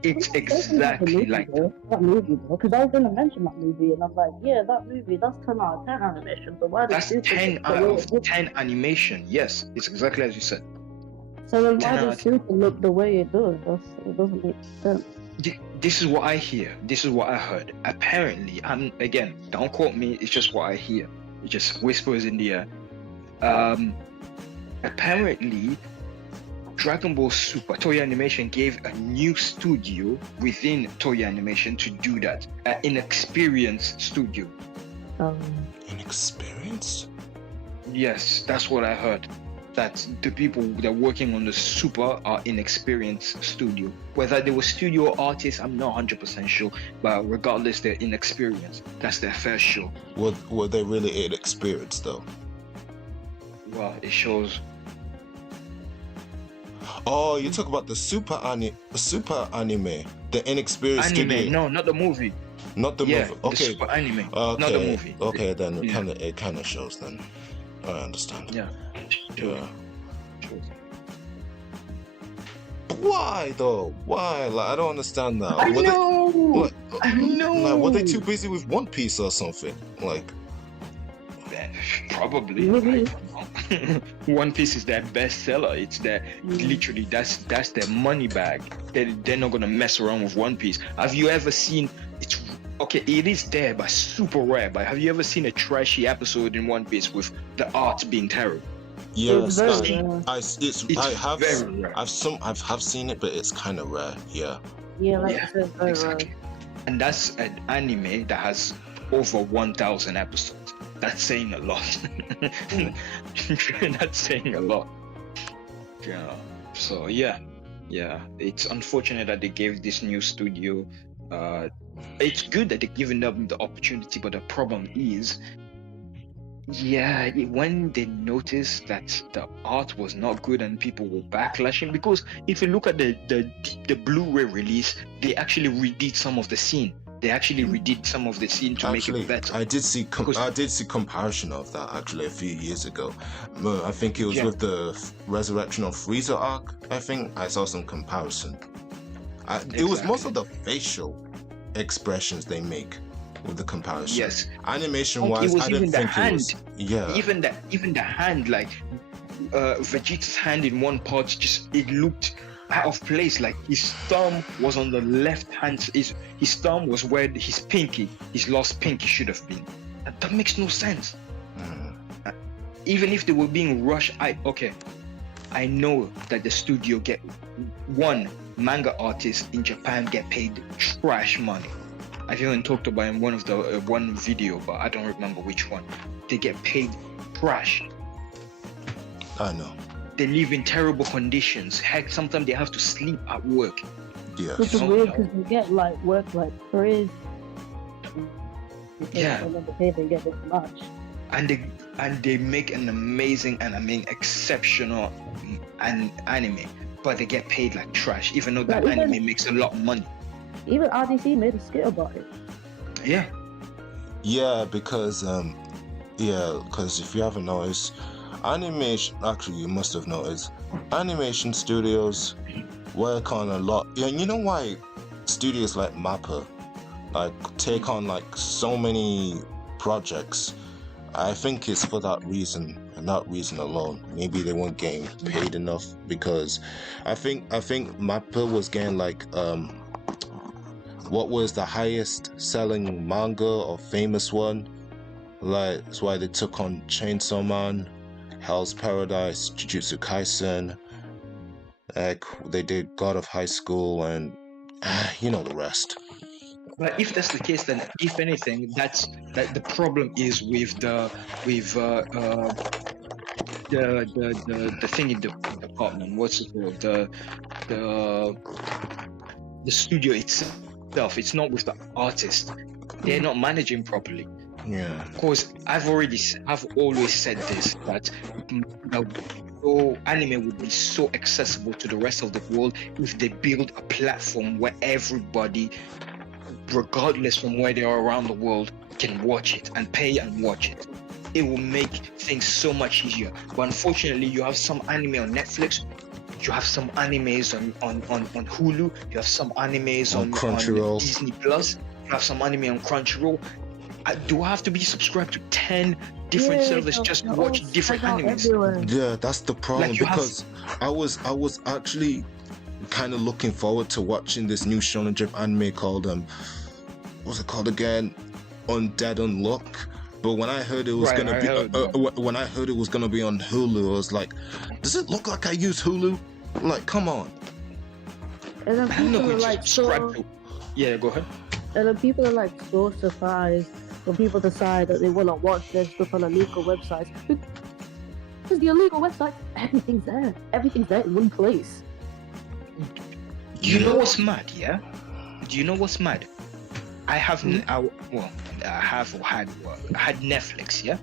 It's exactly like That movie though, because I was gonna mention that movie, and I'm like, yeah, that movie, that's 10 out of 10 animation. So why does that's Super 10 look the out way of it looks? 10 animation. Yes, it's exactly as you said. So then 10 why out does of 10. Super look the way it does? It doesn't make sense. This is what I hear. This is what I heard. Apparently, and again, don't quote me. It's just what I hear. It just whispers in the air. Apparently, Dragon Ball Super Toei Animation gave a new studio within Toei Animation to do that. An inexperienced studio. Inexperienced? Yes, that's what I heard. That the people that are working on the Super are inexperienced studio. Whether they were studio artists, I'm not 100% sure. But regardless, they're inexperienced. That's their first show. Were they really inexperienced though? Well, it shows. Oh, you talk about the super anime, the inexperienced Anime, studio. no, not the movie. Not the Yeah, movie. the Okay. Super anime, Okay. not the movie. Okay, then Yeah. it kind of shows then. I understand. Yeah. Yeah. Why though? Why? Like I don't understand that. I Were they- know. like, I know. Like, were they too busy with One Piece or something? Like, Probably. Maybe. One Piece is their bestseller. It's their literally that's their money bag. They're not gonna mess around with One Piece. Have you ever seen? It's okay. It is there, but super rare. But have you ever seen a trashy episode in One Piece with the art being terrible? It's yes, very rare. Very rare. I've seen it, but it's kind of rare. Yeah. Yeah, like Yeah, I said, very exactly. rare. And that's an anime that has over 1,000 episodes. That's saying a lot. That's saying a lot. Yeah. So yeah, it's unfortunate that they gave this new studio. It's good that they're giving them the opportunity, but the problem is, when they noticed that the art was not good and people were backlashing, because if you look at the Blu-ray release, they actually redid some of the scene. They actually redid some of the scene to make it better. I did see comparison of that actually a few years ago. I think it was with the Resurrection of Frieza arc. I think I saw some comparison. It was most of the facial expressions they make with the comparison. Yes. Animation wise, I didn't think it was. Yeah. Even the hand, like Vegeta's hand in one part, it looked out of place. Like his thumb was on the left hand. His thumb was where his lost pinky should have been. That makes no sense. Even if they were being rushed, I know that the studio get one manga artists in Japan get paid trash money. I've even talked about in one of the one video, but I don't remember which one. They get paid trash. I know. They live in terrible conditions. Heck, sometimes they have to sleep at work. Yeah. Which is weird because they get like work like crazy. Yeah. And then the pay they get this much. And they make an amazing and exceptional anime, but they get paid like trash, even though that anime makes a lot of money. Even RDC made a skit about it. Yeah. Yeah, because if you haven't noticed, animation, actually you must have noticed, animation studios work on a lot. You know why studios like Mappa like take on like so many projects? I think it's for that reason and that reason alone. Maybe they weren't getting paid enough, because I think Mappa was getting like what was the highest selling manga or famous one? Like that's why they took on Chainsaw Man, Hell's Paradise, Jujutsu Kaisen. Like they did God of High School, and you know the rest. But if that's the case, then if anything, that the problem is with the thing in the department. What's it called? The studio itself. It's not with the artist. They're not managing properly. Yeah. Of course, I've always said this, that anime would be so accessible to the rest of the world if they build a platform where everybody, regardless from where they are around the world, can watch it and pay and watch it. It will make things so much easier. But unfortunately, you have some anime on Netflix, you have some animes on Hulu, you have some animes on Crunchyroll, Disney Plus, you have some anime on Crunchyroll. Do I have to be subscribed to 10 different servers just to watch different animes? Yeah, that's the problem, Like because I was actually kind of looking forward to watching this new Shonen Jump anime called what's it called again? Undead Unluck. But when I heard it was gonna be when I heard it was gonna be on Hulu, I was like, does it look like I use Hulu? Like, come on. And then I'm not people are going to like subscribe to. Yeah, go ahead. And then people are like so surprised when people decide that they want to watch their stuff on illegal websites. Because the illegal website, everything's there. Everything's there in one place. You know what's mad, yeah? Do you know what's mad? I have had Netflix, yeah?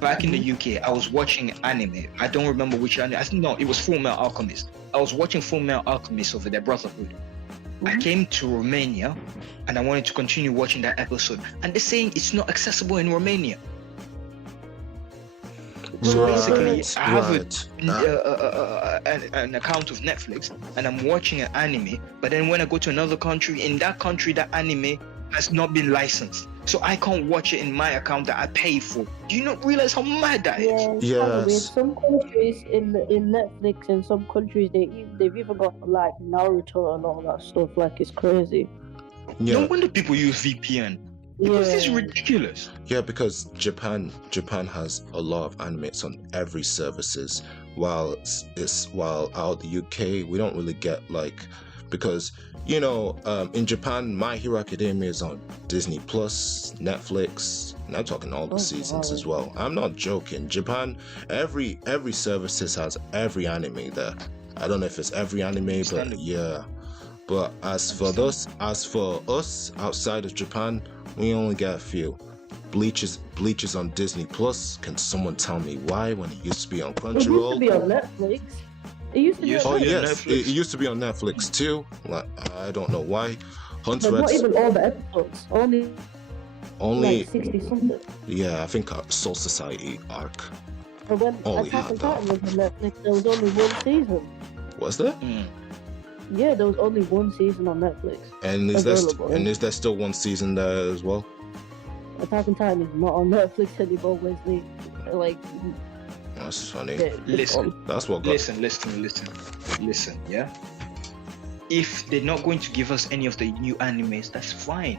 Back in the UK, I was watching anime. I don't remember which anime. I think, no, it was Fullmetal Alchemist. I was watching Fullmetal Alchemist over their Brotherhood. I came to Romania and I wanted to continue watching that episode. And they're saying it's not accessible in Romania. So basically, I have an account of Netflix and I'm watching an anime. But then when I go to another country, in that country, that anime has not been licensed. So I can't watch it in my account that I pay for. Do you not realize how mad that is? Yeah, yes. Some countries in Netflix, and some countries they've even got like Naruto and all that stuff. Like, it's crazy. Yeah. No wonder people use VPN. Because it's ridiculous. Yeah, because Japan has a lot of animes on every services, while out the UK we don't really get, like, because in Japan, My Hero Academia is on Disney Plus, Netflix, and I'm talking all the seasons as well. I'm not joking. Japan, every services has every anime there. I don't know if it's every anime, but yeah. But as for us outside of Japan, we only get a few. Bleach is on Disney Plus. Can someone tell me why, when it used to be on Crunchyroll? It used to be on Netflix. It used to be on yes, it used to be on Netflix too. Like, I don't know why. But not even all the episodes. Only like 60 something. Yeah, I think Soul Society arc. But when Attack on Titan was on Netflix, there was only one season. Was there? Yeah, there was only one season on Netflix. And is there still one season there as well? Attack on Titan is not on Netflix anymore, Wesley. Like, that's funny. Listen, that's what. Listen. Yeah. If they're not going to give us any of the new animes, that's fine.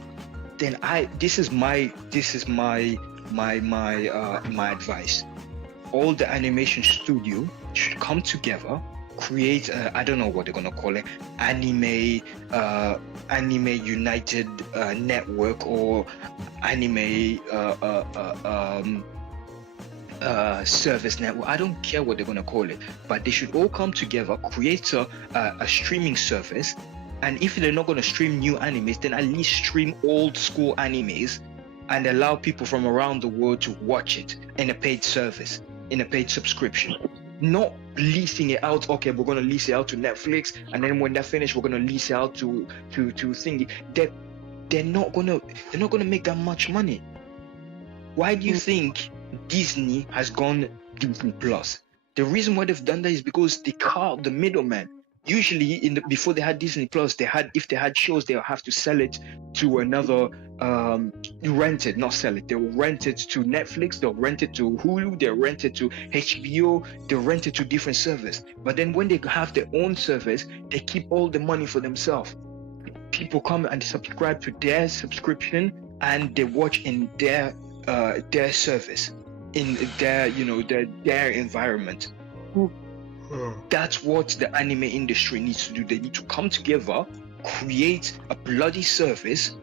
Then this is my advice. All the animation studio should come together, create I don't know what they're gonna call it, anime united network, or anime service network. I don't care what they're gonna call it, but they should all come together, create a streaming service. And if they're not gonna stream new animes, then at least stream old school animes and allow people from around the world to watch it in a paid service, in a paid subscription. Not leasing it out. Okay, we're gonna lease it out to Netflix, and then when they're finished, we're gonna lease it out to thingy. They're not gonna make that much money. Why do you think Disney has gone Disney Plus? The reason why they've done that is because they cut out the middleman. Usually, before they had Disney Plus, if they had shows, they'll have to sell it to another. Rent it, not sell it. They'll rent it to Netflix, they'll rent it to Hulu, they'll rent it to HBO, they'll rent it to different servers. But then when they have their own service, they keep all the money for themselves. People come and subscribe to their subscription, and they watch in their service, in their their environment. That's what the anime industry needs to do. They need to come together, create a bloody service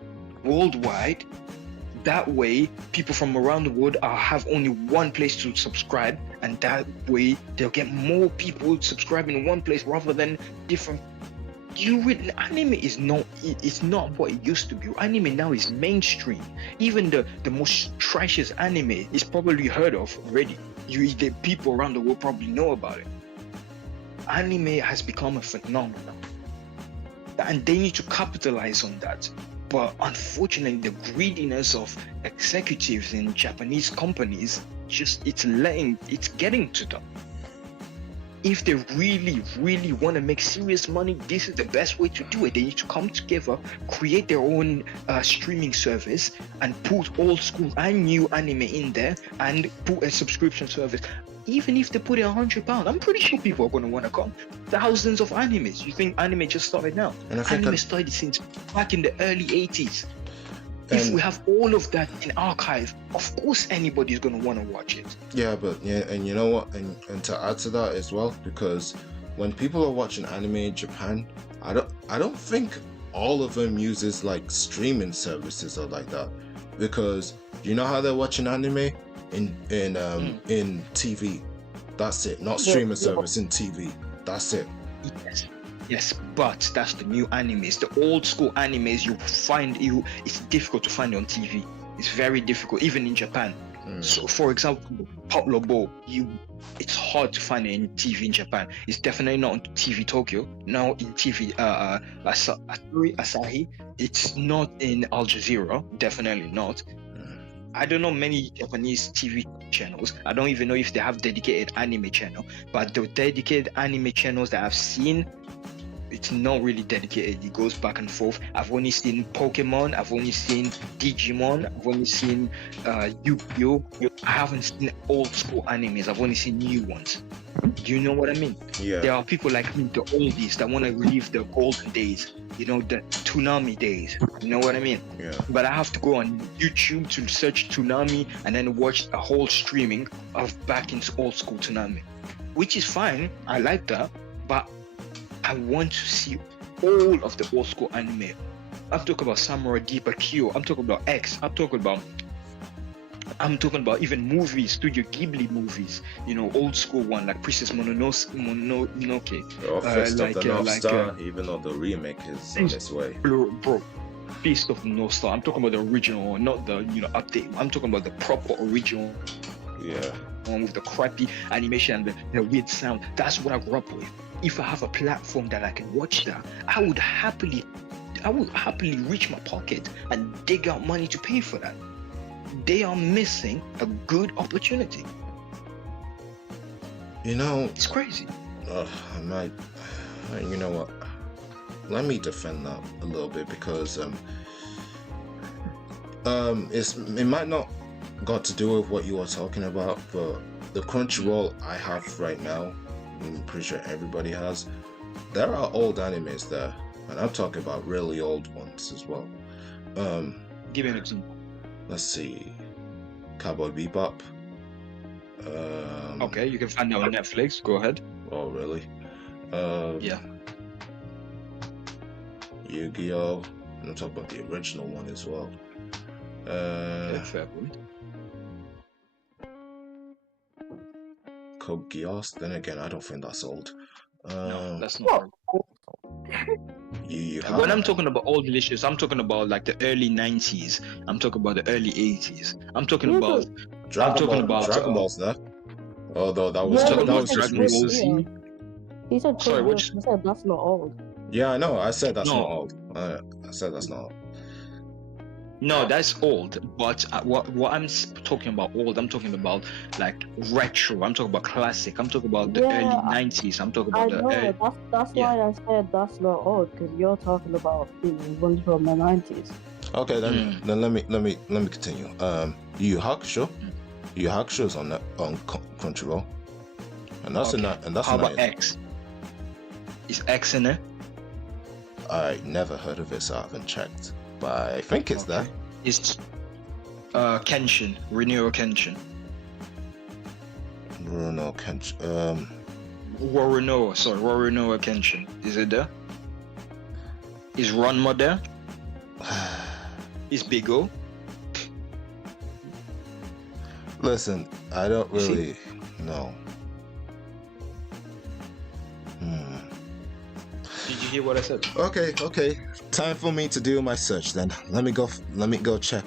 worldwide. That way, people from around the world have only one place to subscribe, and and that way they'll get more people subscribing in one place rather than different. Anime is not, it's not what it used to be. Anime now is mainstream. Even the most trashiest anime is probably heard of already. The people around the world probably know about it. Anime has become a phenomenon, and they need to capitalize on that. But unfortunately, the greediness of executives in Japanese companies, it's getting to them. If they really, really want to make serious money, this is the best way to do it. They need to come together, create their own streaming service, and put old school and new anime in there, and put a subscription service. Even if they put it £100, I'm pretty sure people are going to want to come. Thousands of animes. You think anime just started now? And I think anime started since back in the early 80s. If we have all of that in archive, of course anybody's going to want to watch it. Yeah, and you know what? And to add to that as well, because when people are watching anime in Japan, I don't think all of them uses like streaming services or like that. Because you know how they're watching anime in TV. That's it. Not streaming service, in TV. That's it. Yes, but that's the new animes. The old school animes, it's difficult to find on TV. It's very difficult, even in Japan. So, for example, Popular Ball, it's hard to find it in TV in Japan. It's definitely not on TV Tokyo. Now in TV Asahi. It's not in Al Jazeera. Definitely not. I don't know many Japanese TV channels. I don't even know if they have dedicated anime channel. But the dedicated anime channels that I've seen, it's not really dedicated. It goes back and forth. I've only seen Pokemon. I've only seen Digimon. I've only seen Yu-Gi-Oh! I haven't seen old school animes. I've only seen new ones. Do you know what I mean? Yeah. There are people like me, the oldies, that want to relive the golden days. The Toonami days. You know what I mean? Yeah. But I have to go on YouTube to search Toonami and then watch a whole streaming of back into old school Toonami, which is fine. I like that, but I want to see all of the old school anime. I'm talking about Samurai Deep, Akira. I'm talking about X. I'm talking about even movies, Studio Ghibli movies. Old school one like Princess Mononoke. Fist of the North Star, even though the remake is on its way. Bro, Fist of the North Star. I'm talking about the original, not the update. I'm talking about the proper original. Yeah. One with the crappy animation and the weird sound. That's what I grew up with. If I have a platform that I can watch that, I would happily reach my pocket and dig out money to pay for that. They are missing a good opportunity. It's crazy. You know what? Let me defend that a little bit, because it might not got to do with what you were talking about, but the Crunchyroll I have right now, I'm pretty sure everybody has, there are old animes there, and I'm talking about really old ones as well. Give me an example. Let's see, Cowboy Bebop. Okay, you can find that on Netflix. Go ahead. Oh, really? Yeah. Yu-Gi-Oh! And I'm talking about the original one as well. Fair point. Code Geass. Then again, I don't think that's old. No, that's not. When I'm talking about old delicious, I'm talking about like the early 90s. I'm talking about the early 80s. I'm talking about Dragon Ball's there. Although that was just recent. He said, sorry, he said that's not old. Yeah, I know. I said that's not old. I said that's not old. No, that's old. But what I'm talking about old, I'm talking about like retro. I'm talking about classic. I'm talking about the early 90s. I'm talking about that's why I said that's not old, because you're talking about ones from the 90s. Okay, then let me continue. Yu Hakusho. Yu Hakusho is on Crunchyroll, and that's How about X? Is X in it? I never heard of it, so I haven't checked. But I think it's there. It's Kenshin, Rurouni Kenshin. Rurouni Kenshin. Rurouni Kenshin. Is it there? Is Ranma there? Is Big O? Listen, I don't really. No. Did you hear what I said? Okay. Time for me to do my search then. Let me go check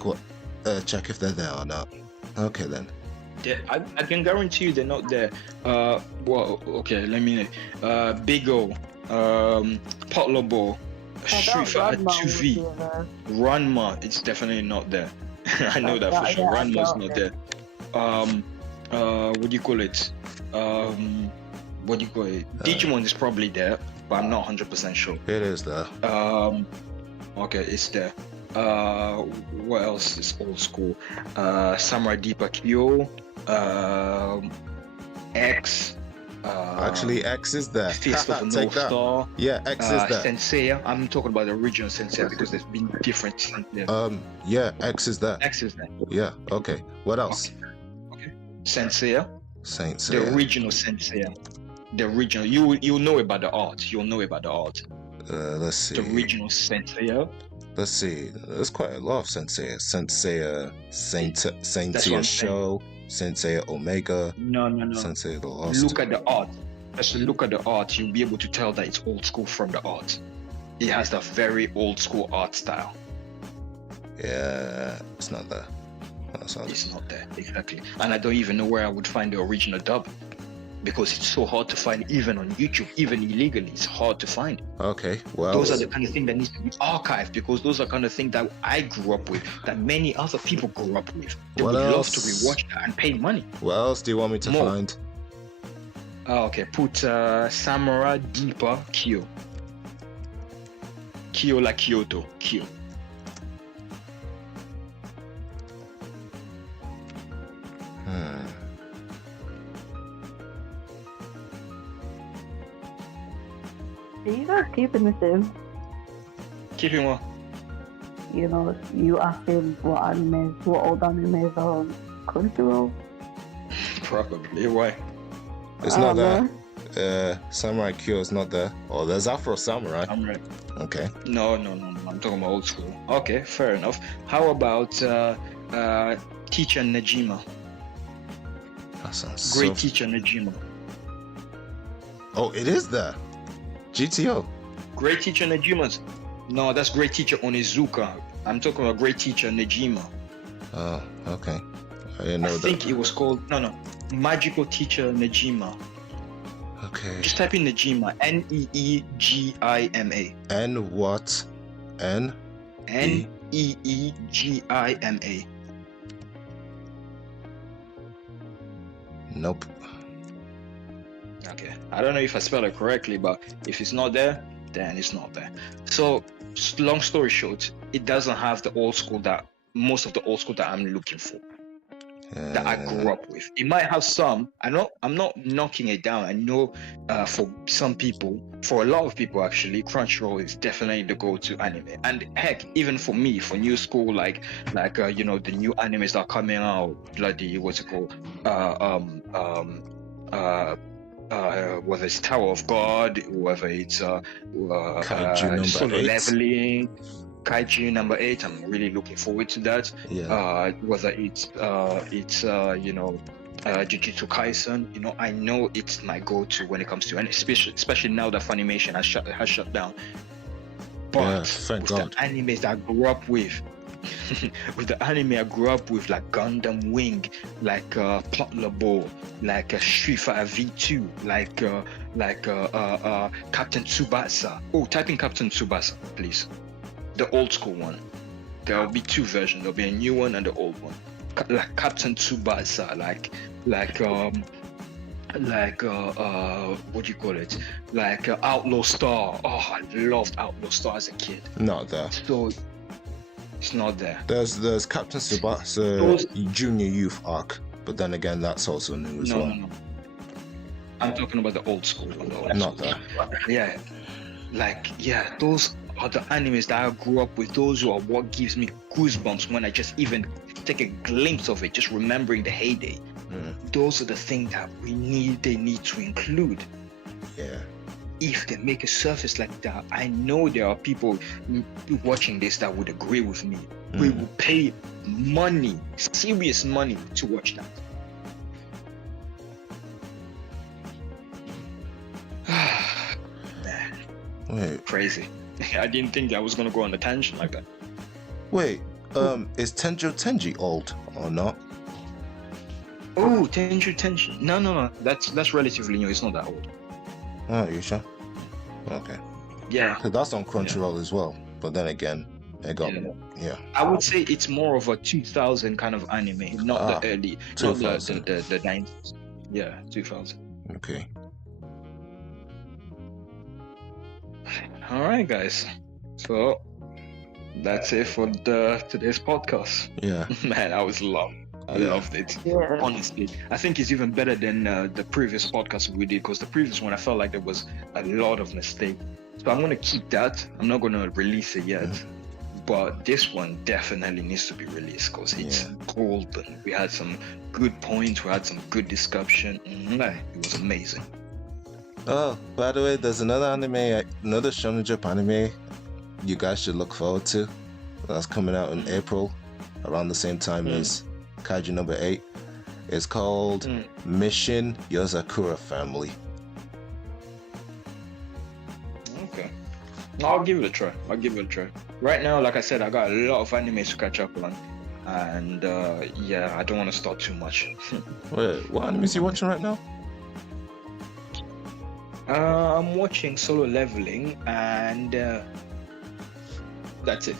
check if they're there or not. Okay then. I can guarantee you they're not there. Well, okay, let me Big O, Potlobo, Street Fighter 2V, Ranma, it's definitely not there. I know that for sure. Ranma's not there. What do you call it? Digimon is probably there, but I'm not 100% sure. It is there. Okay, it's there. What else is old school? Samurai Deeper Kyo, X. Actually, X is there. Fist of the North Star. Yeah, X is there. Senseiya. I'm talking about the original Senseiya because there's been different. Yeah, X is there. X is there. Yeah. Okay. What else? Okay. Senseiya. Saint Seiya. The original Senseiya. The original. You'll know about the art. You'll know about the art. Let's see. The original Senseiya. Let's see. There's quite a lot of Senseiya. Senseiya Show. Senseiya Omega. No. Senseiya the Lost. Look at the art. Just look at the art. You'll be able to tell that it's old school from the art. It has that very old school art style. Yeah, it's not there. It's not there, exactly. And I don't even know where I would find the original dub, because it's so hard to find, even on YouTube, even illegally. It's hard to find. Okay, well, those are the kind of thing that needs to be archived, because those are kind of things that I grew up with, that many other people grew up with. They would love to rewatch that and pay money. What else do you want me to find? Okay, put Samurai Deeper Kyo. Kyo like Kyoto. Kyo. Are you guys keeping this in? Keeping what? You know, you asking what old animes are on Crunchyroll? Probably. Why? It's not there. Samurai Kyo is not there. Oh, there's Afro Samurai. Samurai. Okay. No. I'm talking about old school. Okay, fair enough. How about Teacher Najima? That sounds Great Teacher Najima. Oh, it is there. GTO. Great Teacher Najima's. No, that's Great Teacher Onizuka. I'm talking about Great Teacher Najima. Oh, okay. I didn't know that. I think it was called Magical Teacher Najima. Okay. Just type in Najima. Neegima. N what? Neegima. Nope. Okay. I don't know if I spelled it correctly, but if it's not there, then it's not there. So, long story short, it doesn't have the old school most of the old school that I'm looking for. That I grew up with. It might have some. I'm not knocking it down. I know for some people, for a lot of people actually, Crunchyroll is definitely the go-to anime. And heck, even for me, for new school, like the new animes that are coming out, bloody what's it called? Whether it's Tower of God, whether it's Solo Leveling, Kaiju number 8, I'm really looking forward to that. Yeah. Whether it's Jujutsu Kaisen, I know it's my go-to when it comes to, and especially now that Funimation has shut down. But with the animes that I grew up with, with the anime I grew up with, like Gundam Wing, like Potlobo, like Street Fighter V2, like Captain Tsubasa. Oh, type in Captain Tsubasa, please. The old school one. There will be two versions. There'll be a new one and the old one. Like Captain Tsubasa, like what do you call it? Like Outlaw Star. Oh, I loved Outlaw Star as a kid. Not there. So it's not there. There's Captain Tsubasa Junior Youth arc, but then again, that's also new as well. No. I'm talking about the old school one. Not there. Yeah, those are the animes that I grew up with. Those are what gives me goosebumps when I just even take a glimpse of it, just remembering the heyday. Those are the things that they need to include. Yeah. If they make a surface like that, I know there are people watching this that would agree with me. We will pay money, serious money, to watch that. Wait, Crazy. I didn't think I was gonna go on a tangent like that. wait. Is Tenji old or not? Oh, Tension. No. That's relatively new. It's not that old. Oh, you sure? Okay. Yeah. 'Cause that's on Crunchyroll as well. But then again, it got Yeah. I would say it's more of a 2000 kind of anime, not the early, not 2000. the 90s. Yeah, 2000. Okay. All right, guys. So that's it for today's podcast. Yeah. Man, I loved it. Yeah. Honestly, I think it's even better than the previous podcast we did, because the previous one I felt like there was a lot of mistakes. So I'm gonna keep that. I'm not gonna release it yet, but this one definitely needs to be released because it's golden. We had some good points. We had some good discussion. It was amazing. Oh, by the way, there's another Shonen Jump anime you guys should look forward to. That's coming out in April, around the same time as Kaiju number 8. It's called Mission Yozakura Family. Okay. I'll give it a try. Right now, like I said, I got a lot of animes to catch up on. And I don't want to start too much. Wait, what animes you watching right now? I'm watching Solo Leveling, and that's it.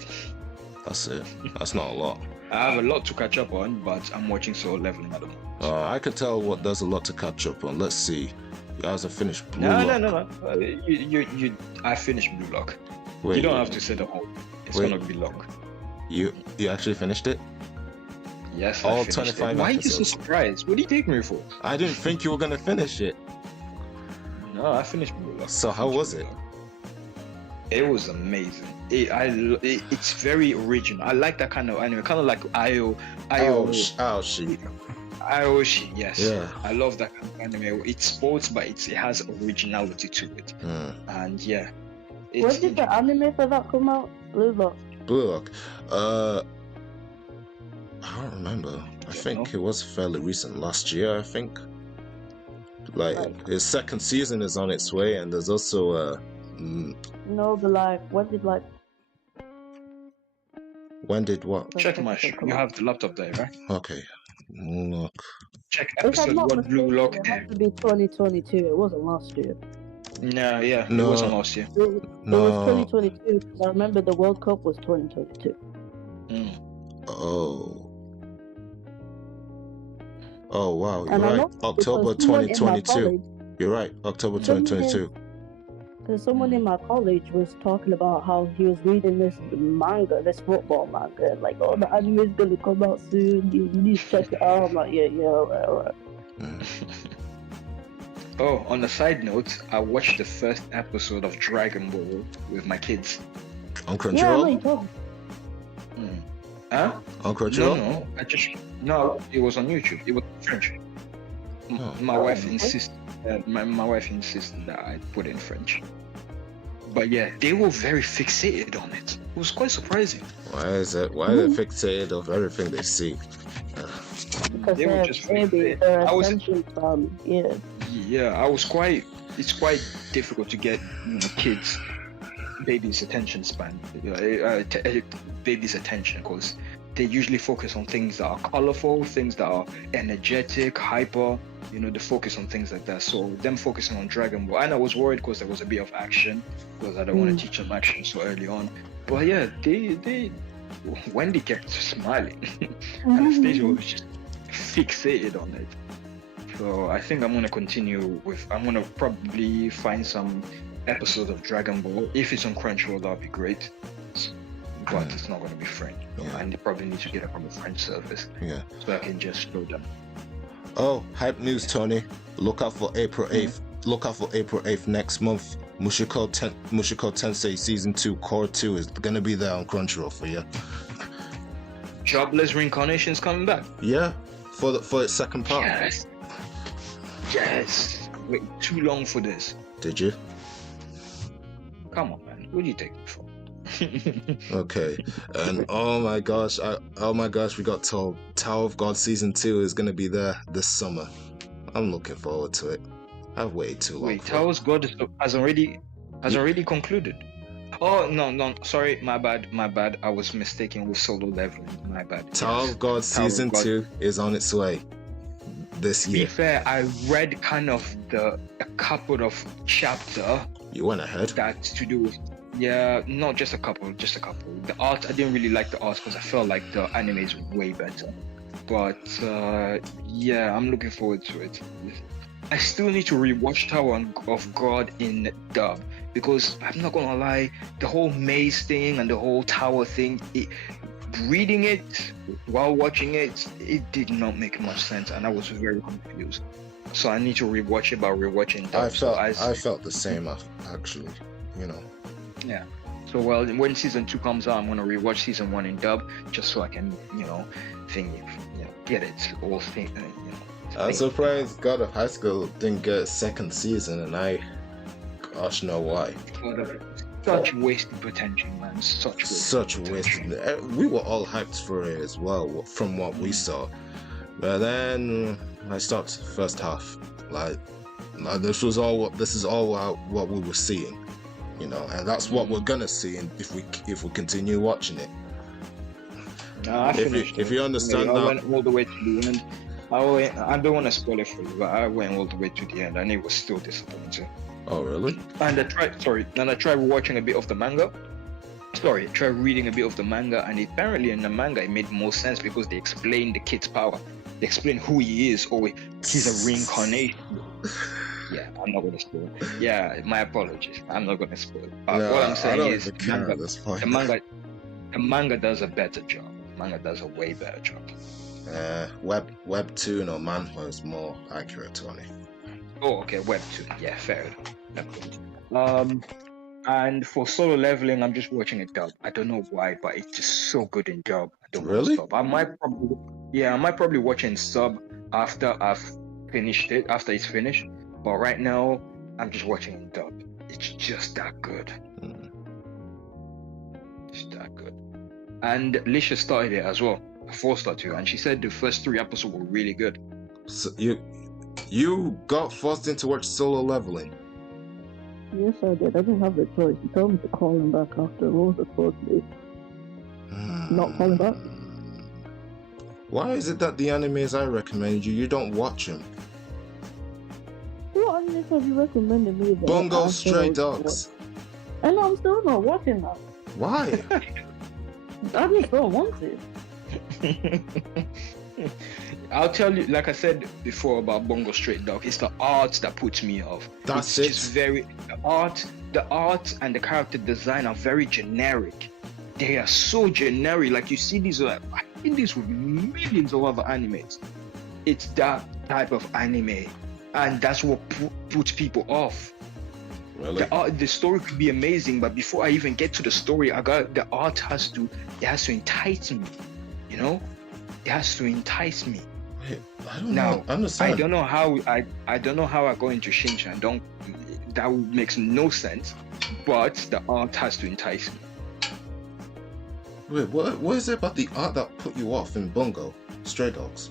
That's it. That's not a lot. I have a lot to catch up on, but I'm watching Solo Leveling at the moment. I could tell there's a lot to catch up on. Let's see. You guys have finished Blue No. Lock. I finished Blue Lock. Wait, You don't have to say the whole. It's Wait. gonna be long. You actually finished it? Yes, All I finished 25 it. Why are you so episodes. surprised? What do you take me for? I didn't think you were gonna finish it. No, I finished Blue Lock. So how was it? It was amazing. It's very original. I like that kind of anime, kind of like Aoshi. Aoshi, yes. Yeah. I love that kind of anime. It's sports, but it has originality to it. And yeah. When did the anime for that come out? Blue Lock. Blue Lock. I don't remember. I think it was fairly recent, last year, I think. Like his second season is on its way, and there's also No, but like, when did what? Check my show. You have the laptop there, right? Okay. Look. Check If I'm episode not 1 Blue mistaken, Lock. it has to be 2022. It wasn't last year. No, yeah, No. it wasn't last year. It was No. 2022 because I remember the World Cup was 2022. Oh wow, you're And I right. know October because someone in my 2022. college- You're right. October Someone 2022. Because someone in my college was talking about how he was reading this manga, this football manga, and like, oh, the anime is gonna come out soon. You need to check it out. I'm like, yeah, alright. Oh, on a side note, I watched the first episode of Dragon Ball with my kids. On Yeah, I know you Crunchyroll? told me. Huh? On Crunchyroll? No, it was on YouTube. It was French. My wife okay. insisted. My wife insisted that I put in French. But yeah, they were very fixated on it. It was quite surprising. Why are they fixated of everything they see? Because They were just maybe fixated. their I was- attention span, yeah. Yeah, it's quite difficult to get kids, babies' attention span, babies' attention, because they usually focus on things that are colorful, things that are energetic, hyper. They focus on things like that. So them focusing on Dragon Ball, and I was worried because there was a bit of action, because I don't want to teach them action so early on. But yeah, they Wendy kept smiling, Anastasia was just fixated on it. So I think I'm gonna continue with. I'm gonna probably find some episodes of Dragon Ball. If it's on Crunchyroll, that'd be great. But it's not gonna be French, and they probably need to get it from a French service. Yeah. So I can just show them. Oh, hype news, Tony. Look out for April 8th. Look out for April 8th next month. Mushoku Tensei Season 2 Core 2 is gonna be there on Crunchyroll for you. Jobless Reincarnation's coming back. Yeah, for its second part. Yes. Wait too long for this. Did you? Come on, man. What do you take me for? Okay. And oh my gosh, we got told Tower of God Season 2 is gonna be there this summer. I'm looking forward to it. I've waited too long. Wait, Tower's God has already Has already concluded. Oh no, sorry, my bad. I was mistaken with Solo Leveling. My bad. Tower of God season 2 is on its way this To be year. fair, I read kind of a couple of chapter You went ahead. that's to do with not just a couple. The art, I didn't really like the art because I felt like the anime is way better. But I'm looking forward to it. I still need to rewatch Tower of God in dub because I'm not gonna lie, the whole maze thing and the whole tower thing, reading it while watching it did not make much sense, and I was very confused. So I need to rewatch it by rewatching dub. I felt the same actually. You know. Yeah. So when season 2 comes out, I'm gonna rewatch season 1 in dub just so I can get it all thing. I'm surprised God of High School didn't get a second season, and gosh, know why. Such wasted potential, man. Such wasted. We were all hyped for it as well, from what we saw. But then I stopped first half. Like this is all what we were seeing, and that's what we're gonna see if we continue watching it. If you understand that, I went all the way to the end. I don't want to spoil it for you, but I went all the way to the end, and it was still disappointing. Oh really? And I tried watching a bit of the manga. I tried reading a bit of the manga, and apparently in the manga it made more sense because they explained the kid's power. They explained who he is, or he's a reincarnation. Yeah, I'm not gonna spoil it. Yeah, my apologies. I'm not gonna spoil it. What I'm saying is the manga does a better job. The manga does a way better job. Webtoon or manhwa is more accurate on it. Oh, okay, Webtoon. Yeah, fair enough. And for Solo Leveling, I'm just watching it dub. I don't know why, but it's just so good in dub. I don't want to stop. I might probably watch in sub after I've finished it, after it's finished. But right now, I'm just watching in dub. It's just that good. It's that good. And Lisha started it as well. I forced her to, and she said the first 3 episodes were really good. So you got forced into watch Solo Leveling? Yes, I did. I didn't have the choice. He told me to call him back after. What was the supposed to do? Not call him back? Why is it that the animes I recommend you don't watch them? What animes have you recommended me? Bungo Stray Dogs. And I'm still not watching that. Why? I just don't want to. I'll tell you, like I said before about Bungo Stray Dog, it's the art that puts me off. That's it's just the art and the character design are very generic. They are so generic. Like you see these, I think these with millions of other animes. It's that type of anime, and that's what puts people off. Really? The story could be amazing, but before I even get to the story, the art has to entice me. It has to entice me. Wait, I don't understand. I don't know how I go into Shinchan. That makes no sense. But the art has to entice me. Wait, what is it about the art that put you off in Bungo Stray Dogs?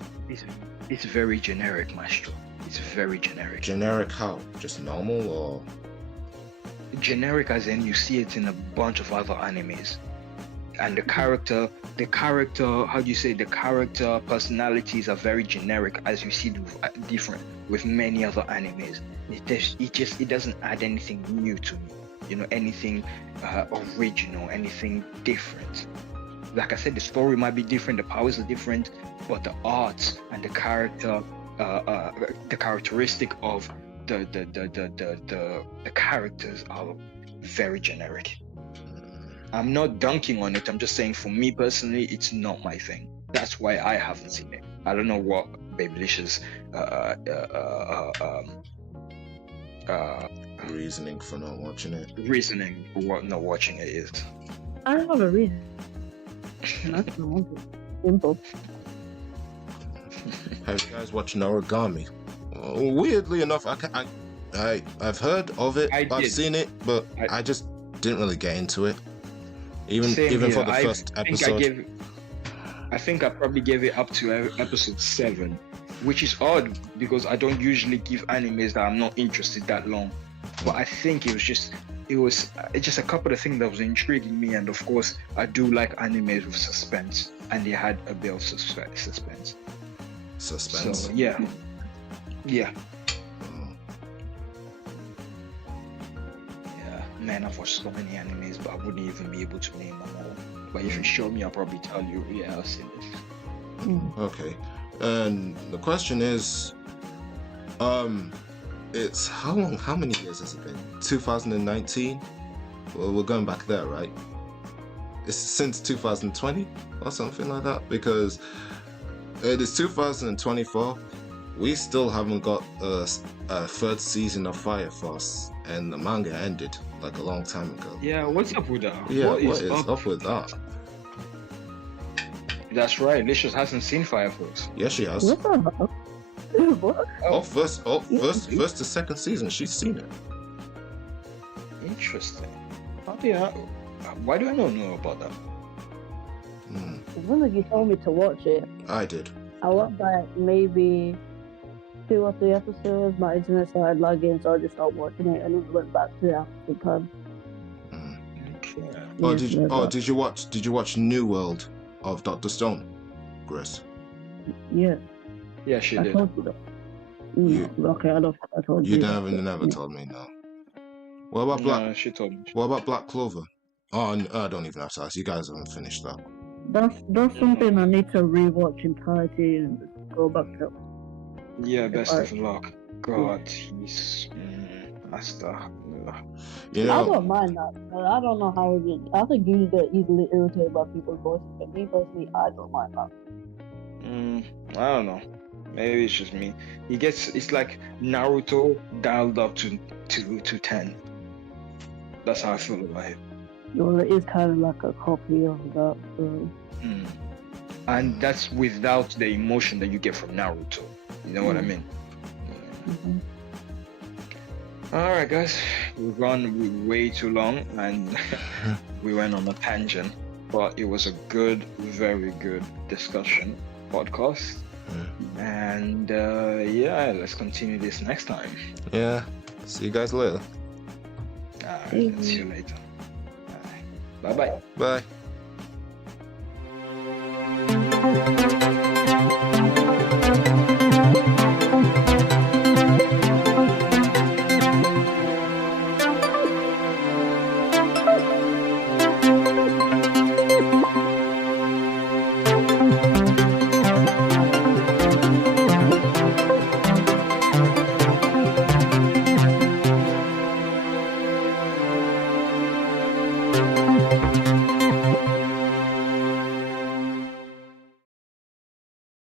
It's very generic, Maestro. It's very generic. Generic how? Just normal or? Generic as in you see it in a bunch of other animes. And the character, how do you say, the character personalities are very generic as you see different with many other animes. It doesn't add anything new to me, anything original, anything different. Like I said, the story might be different, the powers are different, but the art and the character, the characteristic of the characters are very generic. I'm not dunking on it. I'm just saying, for me personally, it's not my thing. That's why I haven't seen it. I don't know what Babylicious reasoning for not watching it. Reasoning for what not watching it is. I don't have a reason. That's the one thing. Simple. Have you guys watched Noragami? Weirdly enough, I've heard of it. I've seen it, but I just didn't really get into it. Even for the first episode. I think I probably gave it up to episode 7, which is odd because I don't usually give animes that I'm not interested that long. But I think it was just it was just a couple of things that was intriguing me, and of course, I do like animes with suspense, and they had a bit of suspense. Suspense. So yeah. Yeah, man, I've watched so many animes, but I wouldn't even be able to name them all. But if you show me, I'll probably tell you, yeah, I've seen this. Okay. And the question is, it's how many years has it been? 2019? Well, we're going back there, right? It's since 2020 or something like that, because it is 2024. We still haven't got a third season of Fire Force, and the manga ended like a long time ago. Yeah, what's up with that? Yeah, what is up with that? That's right, Licious hasn't seen Fire Force. Yes, she has. What the hell? What? First to second season, she's seen it. Interesting. How do you why do I not know about that? When you told me to watch it, I did. I watched like maybe 2 or 3 episodes. My internet started lagging, so I just stopped watching it and then went back to the African pub. Okay. Did you watch New World of Dr. Stone, Grace? Yeah. Yeah, she I did. told you that. Okay, I don't think I told you. You never told me, no. What about Black? No, she told me. What about Black Clover? Oh, I don't even have to ask. You guys haven't finished that. That's something I need to rewatch entirety and go back to. Yeah, best of luck. God, he's master. You I know, don't mind that, but I don't know how it is. I think you get easily irritated by people's voices, but me personally, I don't mind that. I don't know. Maybe it's just me. It's like Naruto dialed up to 10. That's how I feel about it. Well, it is kind of like a copy of that. So. And that's without the emotion that you get from Naruto. You know what I mean? Mm-hmm. Alright guys, we've gone way too long and we went on a tangent, but it was a good, very good discussion podcast. And let's continue this next time. yeah. See you guys later. Alright, see you later. Bye bye. Bye.